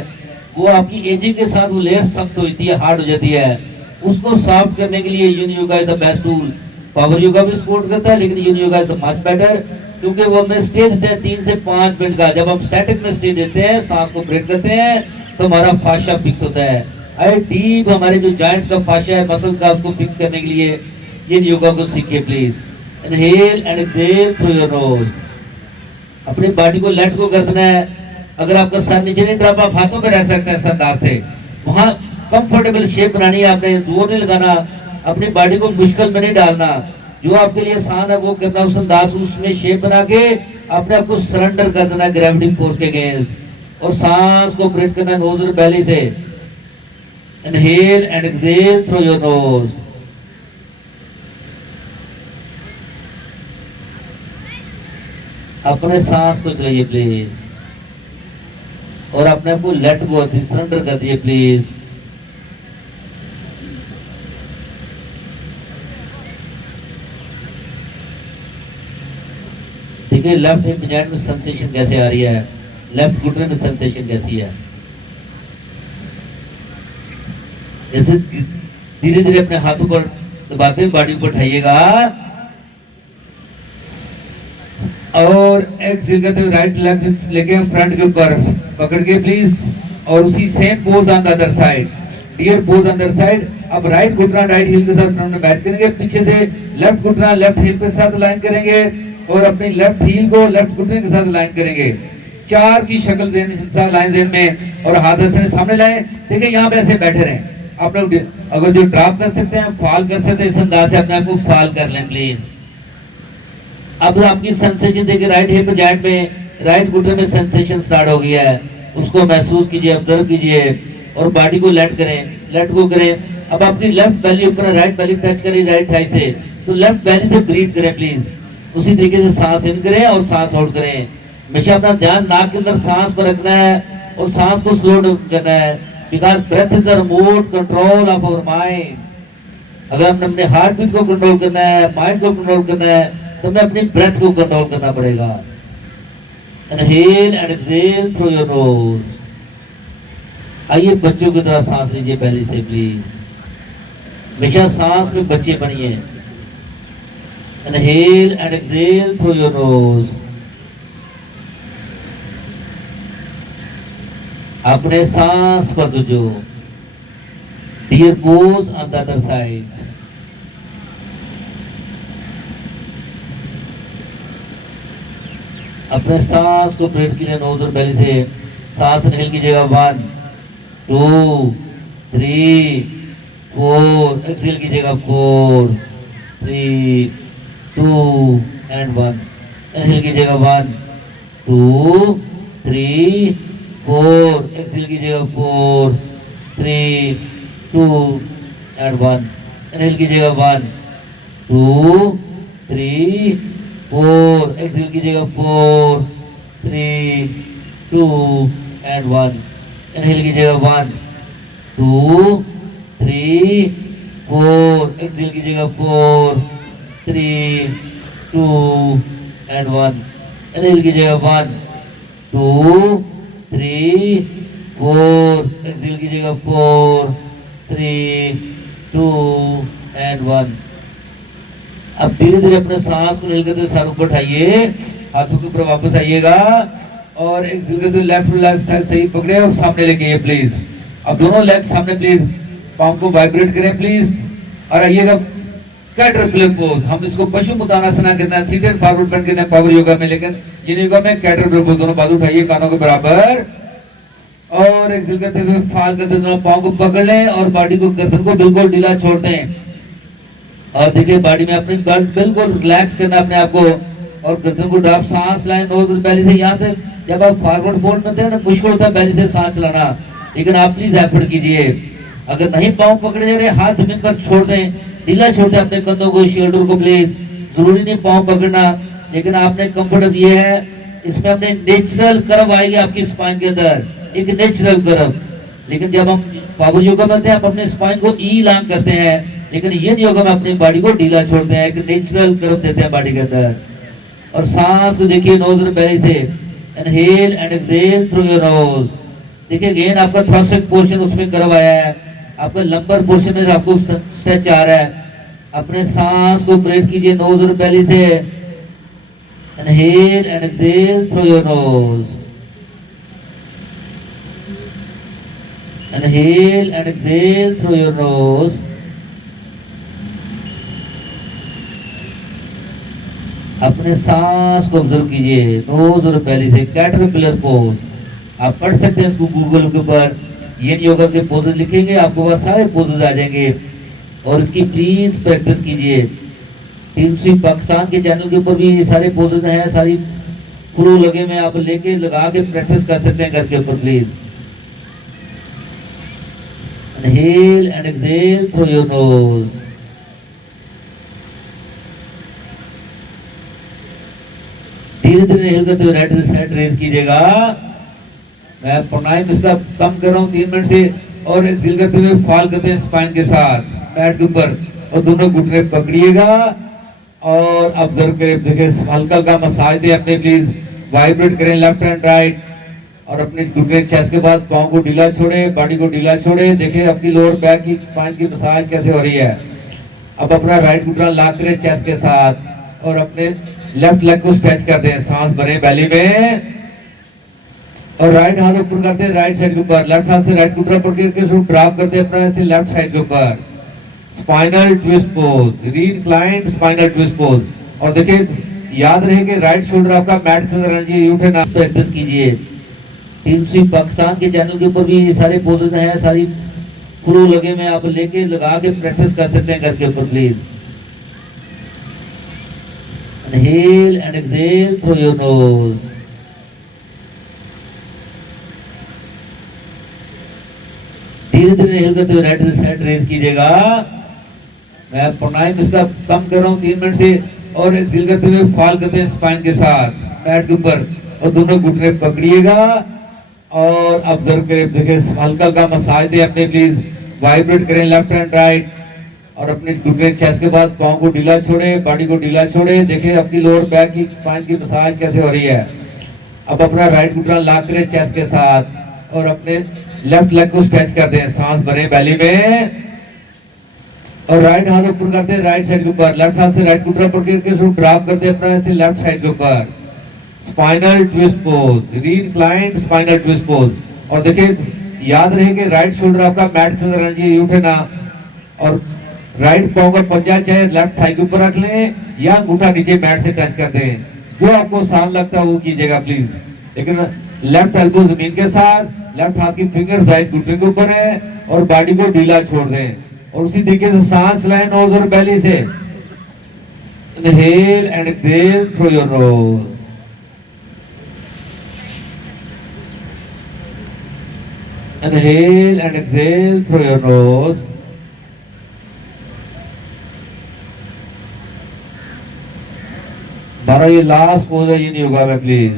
वो आपकी एजिंग के साथ वो लेयर सख्त होती है, हार्ड हो जाती है। उसको सॉफ्ट करने के लिए yin yoga is the best tool. Power yoga भी सपोर्ट करता है लेकिन yin yoga is the much better, क्योंकि वो हमें स्टे देते हैं 3 से 5 मिनट का। जब हम स्टैटिक में स्टे देते हैं, सांस को ब्रेक करते हैं, तो हमारा फाशा फिक्स होता है। अरे डीप हमारे जो जॉइंट्स का फाशा है, मसल का, उसको फिक्स करने के लिए yin योगा को सीखिए please. Inhale and exhale through your knows. अपनी बॉडी को लेट गो कर देना है। अगर आपका सर नीचे नहीं ड्रॉप, आप हाथों पे रह सकते हैं इस अंदाज से। वहां कंफर्टेबल शेप बनानी है आपने, जोर नहीं लगाना, अपनी बॉडी को मुश्किल में नहीं डालना, जो आपके लिए आसान है वो करना। उस अंदाज उसमें शेप बना के अपने आप को सरेंडर कर देना ग्रेविटी फोर्स के अगेंस्ट और सांस को ब्रीथ करना नोज और बेली से। Inhale and exhale through your nose. अपने सांस को चलाइए प्लीज और अपने आप को लेट गो सरेंडर कर दिए प्लीज। देखिए लेफ्ट हिप जॉइंट में सेंसेशन कैसे आ रही है, लेफ्ट घुटने में सेंसेशन कैसी है। जैसे धीरे धीरे अपने हाथों पर दबाते हुए बॉडी को उठाइएगा और एक्सहेल करते हुए राइट लेग लेके फ्रंट के ऊपर पकड़ के प्लीज, और उसी same pose on the other side, deer pose on the other side. अब राइट घुटना राइट हील के साथ फ्रंट में मैच करेंगे, पीछे से लेफ्ट घुटना लेफ्ट हील के साथ लाइन करेंगे और अपनी लेफ्ट हील को लेफ्ट घुटने के साथ लाइन करेंगे। 4 की शक्ल हिंसा लाइन जेन में और हाथ ऐसे सामने लाएं। देखिए यहाँ पे ऐसे बैठे रहें। आप लोग अगर जो ड्रॉप कर सकते हैं, फॉल कर सकते हैं, इस अंदाज से अपने आप को फॉल कर लें प्लीज। अब आपकी सेंसेशन देखिए राइट हिप जॉइंट में, राइट घुटने में सेंसेशन स्टार्ट हो गया है, उसको महसूस कीजिए, ऑब्जर्व कीजिए और बॉडी को लेट करें, लेट गो करें। अब आपकी लेफ्ट बेली ऊपर, राइट बेली टच करें राइट थाई से, तो लेफ्ट बेली से ब्रीथ करें प्लीज। उसी तरीके से सांस इन करें और सांस आउट करें। हमेशा अपना ध्यान नाक के अंदर सांस पर रखना है और सांस को स्लो डाउन करना है, because breath is the remote control of our mind. अगर हमने अपने हार्ट बीट को कंट्रोल करना है, माइंड को कंट्रोल करना है, तो हमें अपनी ब्रेथ को कंट्रोल करना पड़ेगा। Inhale and exhale through your knows. आइए बच्चों की तरह सांस लीजिए पहले से प्लीज। हमेशा सांस में बच्चे बनिए। Inhale and exhale through your nose. अपने सांस पर दो। Dear pose on the other side. अपने सांस को ब्रीथ कीजिए नोज और बेली से। सांस इनहेल कीजिएगा 1 2 3 4, एक्सहेल कीजिएगा 4 3 2 एंड 1। इनहेल कीजिएगा 1 2 3 4। एक्सहेल कीजिएगा 4 3 2 एंड 1। इनहेल कीजिएगा 1 2 3 4। एक्सहेल कीजिएगा 4 3 2 एंड 1। इनहेल कीजिएगा 1 2 3 4। एक्सहेल कीजिएगा 4 3 2 एंड 1। इनहेल कीजिएगा 1 2 3 4। एक्सहेल कीजिएगा 4 3 2 एंड 1। अब धीरे धीरे अपने सांस को लेकर तो सर ऊपर उठाइए, हाथों के ऊपर वापस आइएगा और एक्सहेल करते लेफ्ट लेफ्ट सही पकड़े और सामने लेके आइए प्लीज। अब दोनों लेग सामने प्लीज, पाँव को वाइब्रेट करें प्लीज और आइएगा कैटरपिलर पोज। हम इसको पशु मुद्रासना कहते हैं, सीटेड फॉरवर्ड बेंड कहते हैं पावर योगा में, लेकिन इन योगा में कैटरपिलर पोज। दोनों बाजू उठाइए कानों के बराबर और एक्सहेल करते हुए फाल करते दोनों पाँव को पकड़ लें और बॉडी को, गर्दन को बिल्कुल ढीला छोड़ दें। और देखिए बॉडी में अपनी बिल्कुल रिलैक्स करना अपने आप को और गर्दन को ड्रॉप, सांस लाएं नोज और बेली से। यहाँ से जब आप फॉरवर्ड फोल्ड में थे ना, मुश्किल होता है बेली से सांस चलाना, लेकिन आप प्लीज एफर्ट कीजिए। अगर नहीं पाँव पकड़े जा रहे, हाथ जमीन पर छोड़ दें, ढीला छोड़ दें अपने कंधों को, शोल्डर को प्लीज। जरूरी नहीं पाँव पकड़ना, लेकिन आपने कंफर्टेबल ये है, इसमें अपने नेचुरल कर्व आएगी आपकी स्पाइन के अंदर, एक नेचुरल कर्व। लेकिन जब हम पावर योगा में थे, हम अपने स्पाइन को ई लॉन्ग करते हैं, लेकिन ये योगा में अपनी बॉडी को ढीला छोड़ते हैं, एक नेचुरल कर्व देते हैं बॉडी के अंदर। और सांस को देखिए नोज और बेली से, inhale and exhale through your knows. देखिए अगेन आपका थोरैसिक पोर्शन उसमें कर्व आया है, आपका लंबर पोर्शन में आपको स्ट्रेच आ रहा है। अपने सांस को ब्रेथ कीजिए नोज और बेली से, inhale and exhale through your nose. Inhale and exhale through your nose. अपने सांस को ऑब्जर्व कीजिए नोज और बेली से, कैटरपिलर पोज। आप पढ़ सकते हैं इसको गूगल के ऊपर, ये योगा के पोजेज लिखेंगे आपको वहाँ सारे पोजेज आ जाएंगे और इसकी प्लीज प्रैक्टिस कीजिए। टीएमसी पाकिस्तान के चैनल के ऊपर भी ये सारे पोजेज हैं, सारी फ्लो लगे में, आप लेके लगा के प्रैक्टिस कर सकते हैं घर के ऊपर please. Inhale and exhale through your knows. धीरे धीरे इनहेल करते हुए राइट साइड रेज कीजिएगा। मैं प्राणायाम इसका कम कर रहा हूँ 3 मिनट से, और एक्सहेल करते हुए फॉल करते हैं स्पाइन के साथ पैड के ऊपर और दोनों घुटने पकड़िएगा और ऑब्जर्व करें। देखिए हल्का हल्का मसाज दें अपने प्लीज, वाइब्रेट करें लेफ्ट एंड राइट और अपने घुटने चेस्ट के बाद पाँव को ढीला छोड़े, बॉडी को ढीला छोड़े। देखिए अपनी लोअर बैक की स्पाइन की मसाज कैसे हो रही है। अब अपना राइट घुटना लॉक करें चेस्ट के साथ और अपने लेफ्ट लेग को स्ट्रेच कर दें, सांस भरे बेली में और राइट हाथ ऊपर करते हैं राइट साइड के ऊपर, लेफ्ट हाथ से राइट घुटना पकड़ के ड्रॉप करते हैं अपना ऐसे लेफ्ट साइड के ऊपर। Spinal twist pose, reclined spinal twist pose. और देखिए याद रहे कि राइट शोल्डर आपका मैट के अंदर रहना चाहिए, उठे ना। प्रैक्टिस कीजिए। टीएमसी पाकिस्तान के चैनल के ऊपर भी ये सारे पोजेज हैं, सारी फ्लो लगे में, आप लेके लगा के प्रैक्टिस कर सकते हैं घर के ऊपर please. Inhale and exhale through your nose. धीरे धीरे इनहेल करते हुए राइट साइड रेज कीजिएगा। मैं प्राणायाम इसका कम कर रहा हूँ 3 मिनट से, और एक्सहेल करते हुए फॉल करते हैं स्पाइन के साथ पैड के ऊपर और दोनों घुटने पकड़िएगा और ऑब्जर्व करें। देखिए हल्का हल्का मसाज दें अपने प्लीज, वाइब्रेट करें लेफ्ट एंड राइट और अपने घुटने चेस्ट के बाद पाँव को ढीला छोड़े, बॉडी को ढीला छोड़े। देखिए अपनी लोअर बैक की स्पाइन की मसाज कैसे हो रही है। अब अपना राइट घुटना लॉक करें चेस्ट के साथ और अपने लेफ्ट लेग को स्ट्रेच कर दें, सांस भरे बेली में और राइट हाथ ऊपर करते हैं राइट साइड के ऊपर, लेफ्ट हाथ से राइट घुटना पकड़ के ड्रॉप करते हैं अपना ऐसे लेफ्ट साइड के ऊपर। Spinal twist pose, reclined spinal twist pose. और देखिए याद रहे कि राइट शोल्डर आपका मैट के अंदर रहना चाहिए, उठे ना। और राइट पाँव का पंजा चाहे लेफ्ट थाई के ऊपर रख लें या अंगूठा नीचे मैट से टच कर दें, जो आपको आसान लगता है वो कीजिएगा प्लीज। लेकिन लेफ्ट एल्बो जमीन के साथ, लेफ्ट हाथ की फिंगर्स राइट घुटने के ऊपर है और बॉडी को ढीला छोड़ दें और उसी तरीके से सांस लें नोज और बेली से। Inhale and exhale through your nose. Inhale and exhale through your nose. हमारा ये लास्ट पोज है इन योगा में, प्लीज।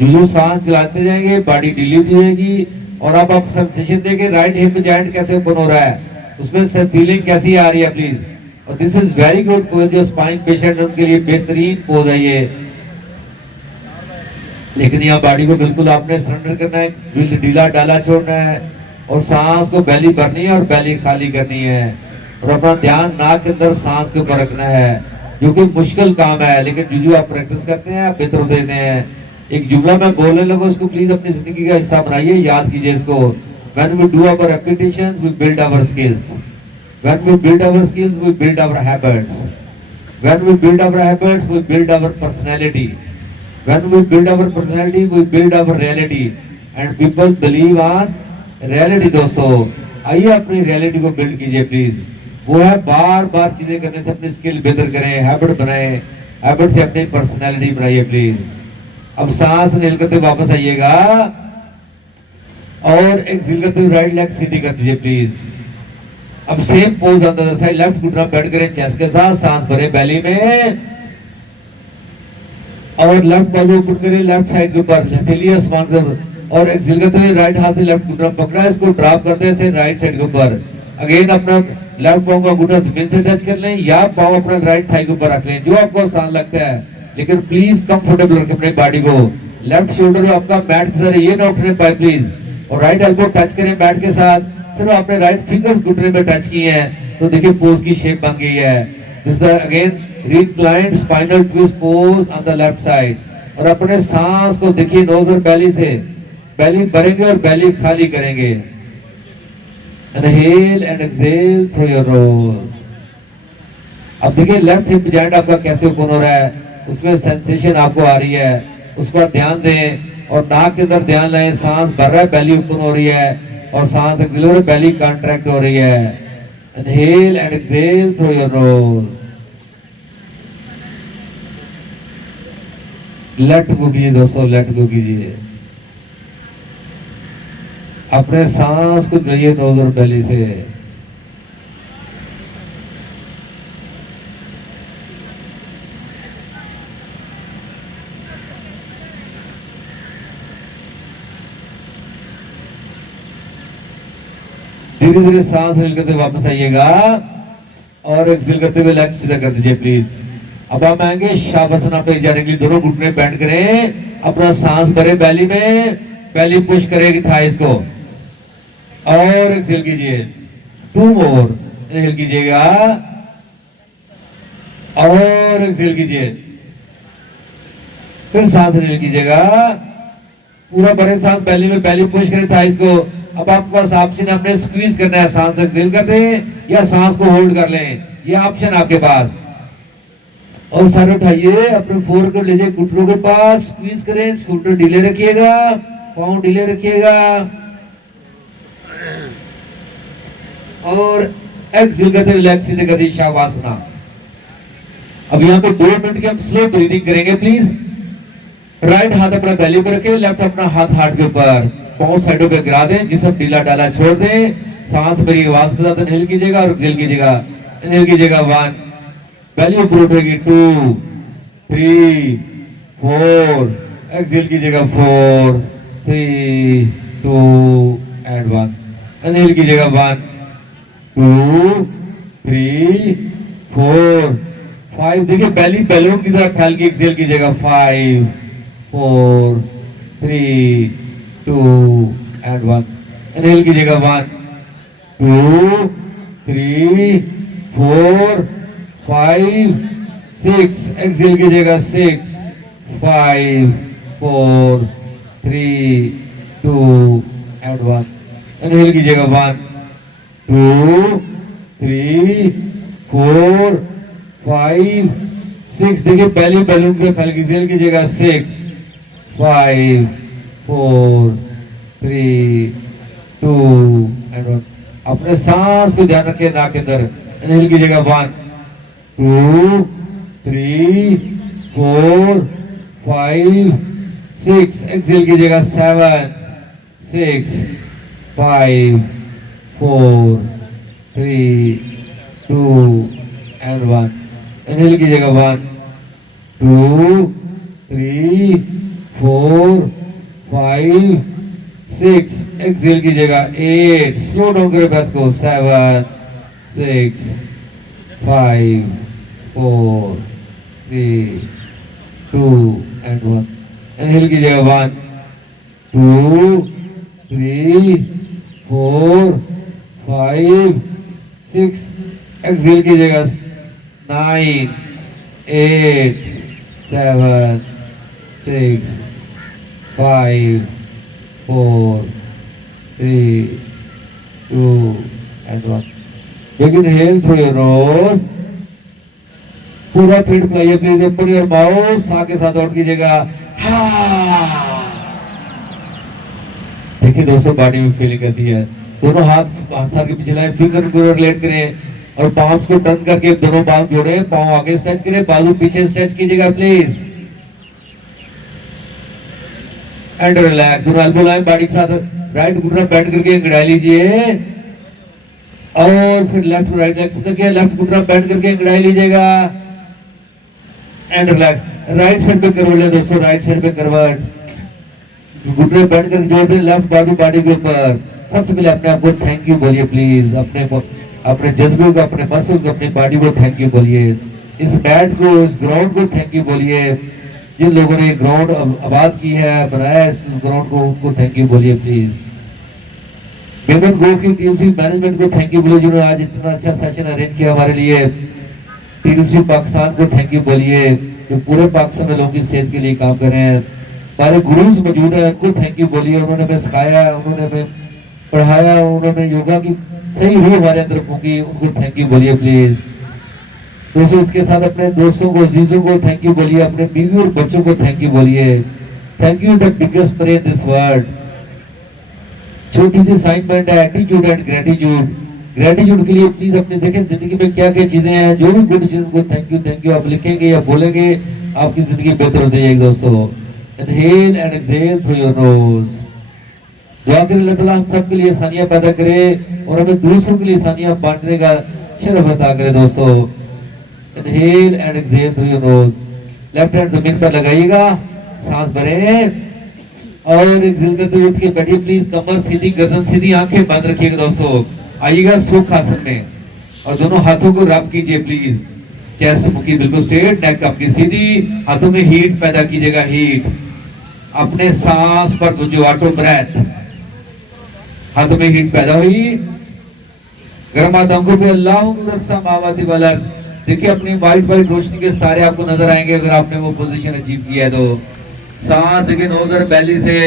जो सांस चलाते जाएंगे बॉडी ढीली होती जाएगी और अब आप सेंसेशन देंगे राइट हिप जॉइंट कैसे ओपन हो रहा है, उसमें से फीलिंग कैसी आ रही है प्लीज। और this is very good pose, जो स्पाइन पेशेंट उनके लिए बेहतरीन पोज है ये। लेकिन यहाँ बॉडी को बिल्कुल आपने सरेंडर करना है, बिल्कुल ढीला डाला छोड़ना है और सांस को बेली भरनी है और बेली खाली करनी है और अपना ध्यान नाक के अंदर सांस के ऊपर रखना है, जो कि मुश्किल काम है। लेकिन जो आप प्रैक्टिस करते हैं आप बेहतर देते हैं। एक जुमला मैं बोलने लगूं, इसको प्लीज अपनी जिंदगी का हिस्सा बनाइए, याद कीजिए इसको। When we do our repetitions, we build our skills. When we build our skills, we build our habits. When we build our habits, we build our personality. When we build our personality, we build our reality. And people believe on reality। दोस्तों आइए अपनी reality को build कीजिए please. वो है बार बार चीजें करने से अपनी स्किल बेहतर करें, हैबिट बनाएं, हैबिट से अपनी पर्सनैलिटी बनाइए प्लीज। अब सांस नील करते वापस आइएगा और एक्सहेल करते हुए राइट लेग सीधी कर दीजिए प्लीज। अब same pose on the other side, left घुटना बेंड करें चेस्ट के साथ, सांस भरे बेली में और लेफ्ट बाजू ऊपर करें लेफ्ट साइड के ऊपर, हथेली आसमान से और एक्सहेल करते हुए राइट हाथ से लेफ्ट घुटना पकड़ा, इसको ड्रॉप करते हैं राइट साइड के ऊपर। अगेन अपना लेफ्ट पांव का घुटना जमीन से टच कर लें या पांव अपना राइट थाई के ऊपर रख लें, जो आपको आसान लगता है। लेकिन प्लीज कंफर्टेबल रखें अपने बॉडी को। लेफ्ट शोल्डर आपका मैट की तरह ये ना उठने पाए प्लीज। और राइट एल्बो टच करें बैट के साथ, सिर्फ आपने राइट फिंगर्स घुटने में टच किए हैं तो देखिए पोज की शेप बन गई है। This is again reclined spinal twist pose on the left side. और अपने सांस को देखिए नोज और बेली से, बेली भरेंगे और बेली खाली करेंगे। Inhale and exhale through your knows. अब देखिए लेफ्ट हिप जॉइंट आपका कैसे ओपन हो रहा है, उसमें सेंसेशन आपको आ रही है, उस पर ध्यान दें और नाक के अंदर ध्यान लाएं। सांस भर रहा है, बेली ओपन हो रही है और सांस एक्सहेल हो रही है, बेली कॉन्ट्रैक्ट हो रही है। Inhale and exhale through your knows. Let go कीजिए दोस्तों, लेट गो कीजिए अपने सांस को चलिए नोज और बेली से। धीरे धीरे सांस हिल करते वापस आइएगा और एक्सहेल करते हुए लेग सीधा कर दीजिए प्लीज। अब आप आएंगे शाबासन पे जाने के लिए, दोनों घुटने बेंड करें, अपना सांस भरे बेली में, बेली पुश करेगी थाइस को और एक्सहेल कीजिए। 2 मोर, इनहेल कीजिएगा और एक्सहेल कीजिए, फिर सांस इनहेल कीजिएगा, पूरा भरे सांस बेली में, बेली पुश करें थाइस को। अब आपके पास ऑप्शन है, अपने स्क्वीज करना है, सांस एक्सहेल कर दें या सांस को होल्ड कर लें, ये ऑप्शन आपके पास। और सर उठाइए, अपने फोर को लीजिए घुटनों के पास, स्क्वीज करें, शोल्डर ढीले रखिएगा, पांव ढीले रखिएगा और एक्सहेल करते हुए लेग सीधे कर दी शावासना। अब यहाँ पे 2 मिनट की हम स्लो ब्रीदिंग करेंगे प्लीज। राइट हाथ अपना बेली पर रखें, लेफ्ट अपना हाथ हार्ट के ऊपर, पांव साइडों पे गिरा दें, जिसम ढीला डाला छोड़ दें। सांस मेरी आवाज के साथ इनहेल कीजिएगा और एक्सहेल कीजिएगा। इनहेल कीजिएगा 1, बेली ऊपर उठेगी 2, 3, 4, एक्सहेल कीजिएगा 4, 3, 2 एंड 1। इनहेल कीजिएगा 1, 2, 3, 4, 5। देखिए बेली बैलून की तरह फैल के एक्सहेल कीजिएगा 5, 4, 3, 2 एंड 1। इनहेल कीजिएगा 1, 2, 3, 4, 5, 6। एक्सहेल कीजिएगा 6, 5, 4, 3, 2 एंड 1। इनहेल कीजिएगा 1, 2, 3, 4, 5, 6। देखिए पहली बैलून पे फैल के एक्सहेल कीजिएगा 6, 5, 4, 3, 2 एंड 1। अपने सांस को ध्यान रखिए नाक के अंदर। इनहेल कीजिएगा 1 2 3 4 5 6। एक्सहेल कीजिएगा 7 6 5 4 3 2 एंड 1। इनहेल कीजिएगा 1 2 3 4 5 6। एक्सहेल कीजिएगा 8। स्लो डाउन करें ब्रेथ को। 7 6 5 4 3 2 एंड 1। इनहेल कीजिएगा 1 2 3 4 5 6। एक्सहेल कीजिएगा 9 8 7 6 5 4 3 2 and 1। Begin inhale through your nose। पूरा पेट फैलाइए प्लीज। Open your mouth. सांस के साथ आउट कीजिएगा। देखिए दोस्तों बॉडी में फीलिंग कैसी है। दोनों हाथ सर के पीछे लाए। फिंगर को रिलेट करें और पाम्स को टर्न करके दोनों बाजू जोड़े। पाँव आगे स्ट्रेच करें, बाजू पीछे स्ट्रेच कीजिएगा प्लीज। And relax. दोनों एल्बो लाइन बॉडी के साथ। राइट घुटना बेंड करके अंगड़ाई लीजिए और फिर लेफ्ट राइट लेग सीधा किया। लेफ्ट घुटना बेंड करके अंगड़ाई लीजिएगा एंड रिलैक्स। राइट साइड पे करवट ले दोस्तों। राइट साइड पे करवट। घुटने बेंड करके जोड़ दें लेफ्ट बाजू बॉडी के ऊपर। सबसे पहले अपने आप को थैंक यू बोलिए प्लीज। अपने जज्बे को, अपने मसल्स को, अपनी बॉडी को थैंक यू बोलिए। इस मैट को, इस ग्राउंड को थैंक यू बोलिए। जिन लोगों ने ग्राउंड आबाद की है, बनाया है इस ग्राउंड को, उनको थैंक यू बोलिए प्लीज। पेमेंट गो की टीएमसी मैनेजमेंट को थैंक यू बोलिए जिन्होंने आज इतना अच्छा सेशन अरेंज किया हमारे लिए। टीएमसी पाकिस्तान को थैंक यू बोलिए जो पूरे पाकिस्तान में लोगों की सेहत के लिए काम कर रहे हैं। हमारे गुरुज मौजूद हैं, उनको थैंक यू बोलिए। उन्होंने हमें सिखाया, उन्होंने हमें पढ़ाया, उन्होंने योगा की सही रूह हमारे अंदर फूंकी, उनको थैंक यू बोलिए प्लीज। दोस्तों इसके साथ अपने दोस्तों को, अजीजों को थैंक यू बोलिए। अपने बीवी और बच्चों को थैंक यू बोलिए। Thank you is the biggest pray in this world. छोटी सी असाइनमेंट है, एटीट्यूड एंड ग्रेटिट्यूड। ग्रेटिट्यूड के लिए प्लीज अपने देखें जिंदगी में क्या क्या चीजें हैं, जो भी गुड चीज को थैंक यू आप लिखेंगे या बोलेंगे, आपकी जिंदगी बेहतर होती जाएगी दोस्तों। Inhale and exhale through your knows. दुआ करें अल्लाह ताला हम सब के लिए आसानियां पैदा करे और हमें दूसरों के लिए आसानियां बांटने का शरफ अता करे दोस्तों। Inhale and exhale through your knows. Left hand जमीन पर लगाइएगा, सांस भरें और एक्सहेल करते हुए उठ के बैठिए प्लीज। कमर सीधी, गर्दन सीधी, आंखें बंद रखिएगा दोस्तों। आइएगा सुख आसन में और दोनों हाथों को रब कीजिए प्लीज। चेस्ट मुखी बिल्कुल स्ट्रेट, नेक आपकी सीधी, हाथों में हीट पैदा कीजिएगा। हीट अपने सांस पर तो जो ऑटो ब्रेथ, हाथों में हीट पैदा हुई। गर्म हाथ आंखों पे अल्लाह। देखिए अपनी वाइट वाइट रोशनी के सितारे आपको नजर आएंगे अगर आपने वो पोजीशन अचीव किया है तो। सांस देखिए नोज और बेली से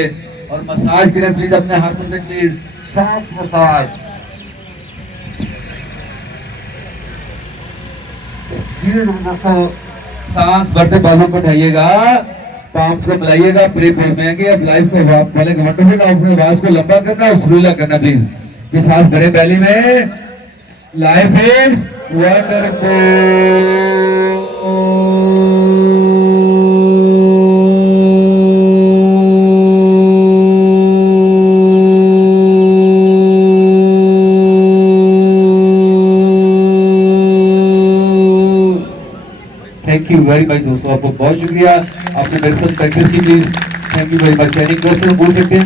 और मसाज करें प्लीज अपने हाथों से प्लीज। Soft massage. दोस्तों सांस बढ़ते बाजू पर उठाइएगा, पाम्स को मिलाइएगा। प्रे बोलेंगे अब लाइफ को बोलेंगे वंडरफुल। अपने आवाज को लंबा करना और सुरीला करना प्लीज। ये सांस भरे बैली में। Life is wonderful. Thank you very much दोस्तों, आपको बहुत शुक्रिया। आपने मेरे साथ प्रैक्टिस की please. Thank you very much. Any question पूछ सकते हैं।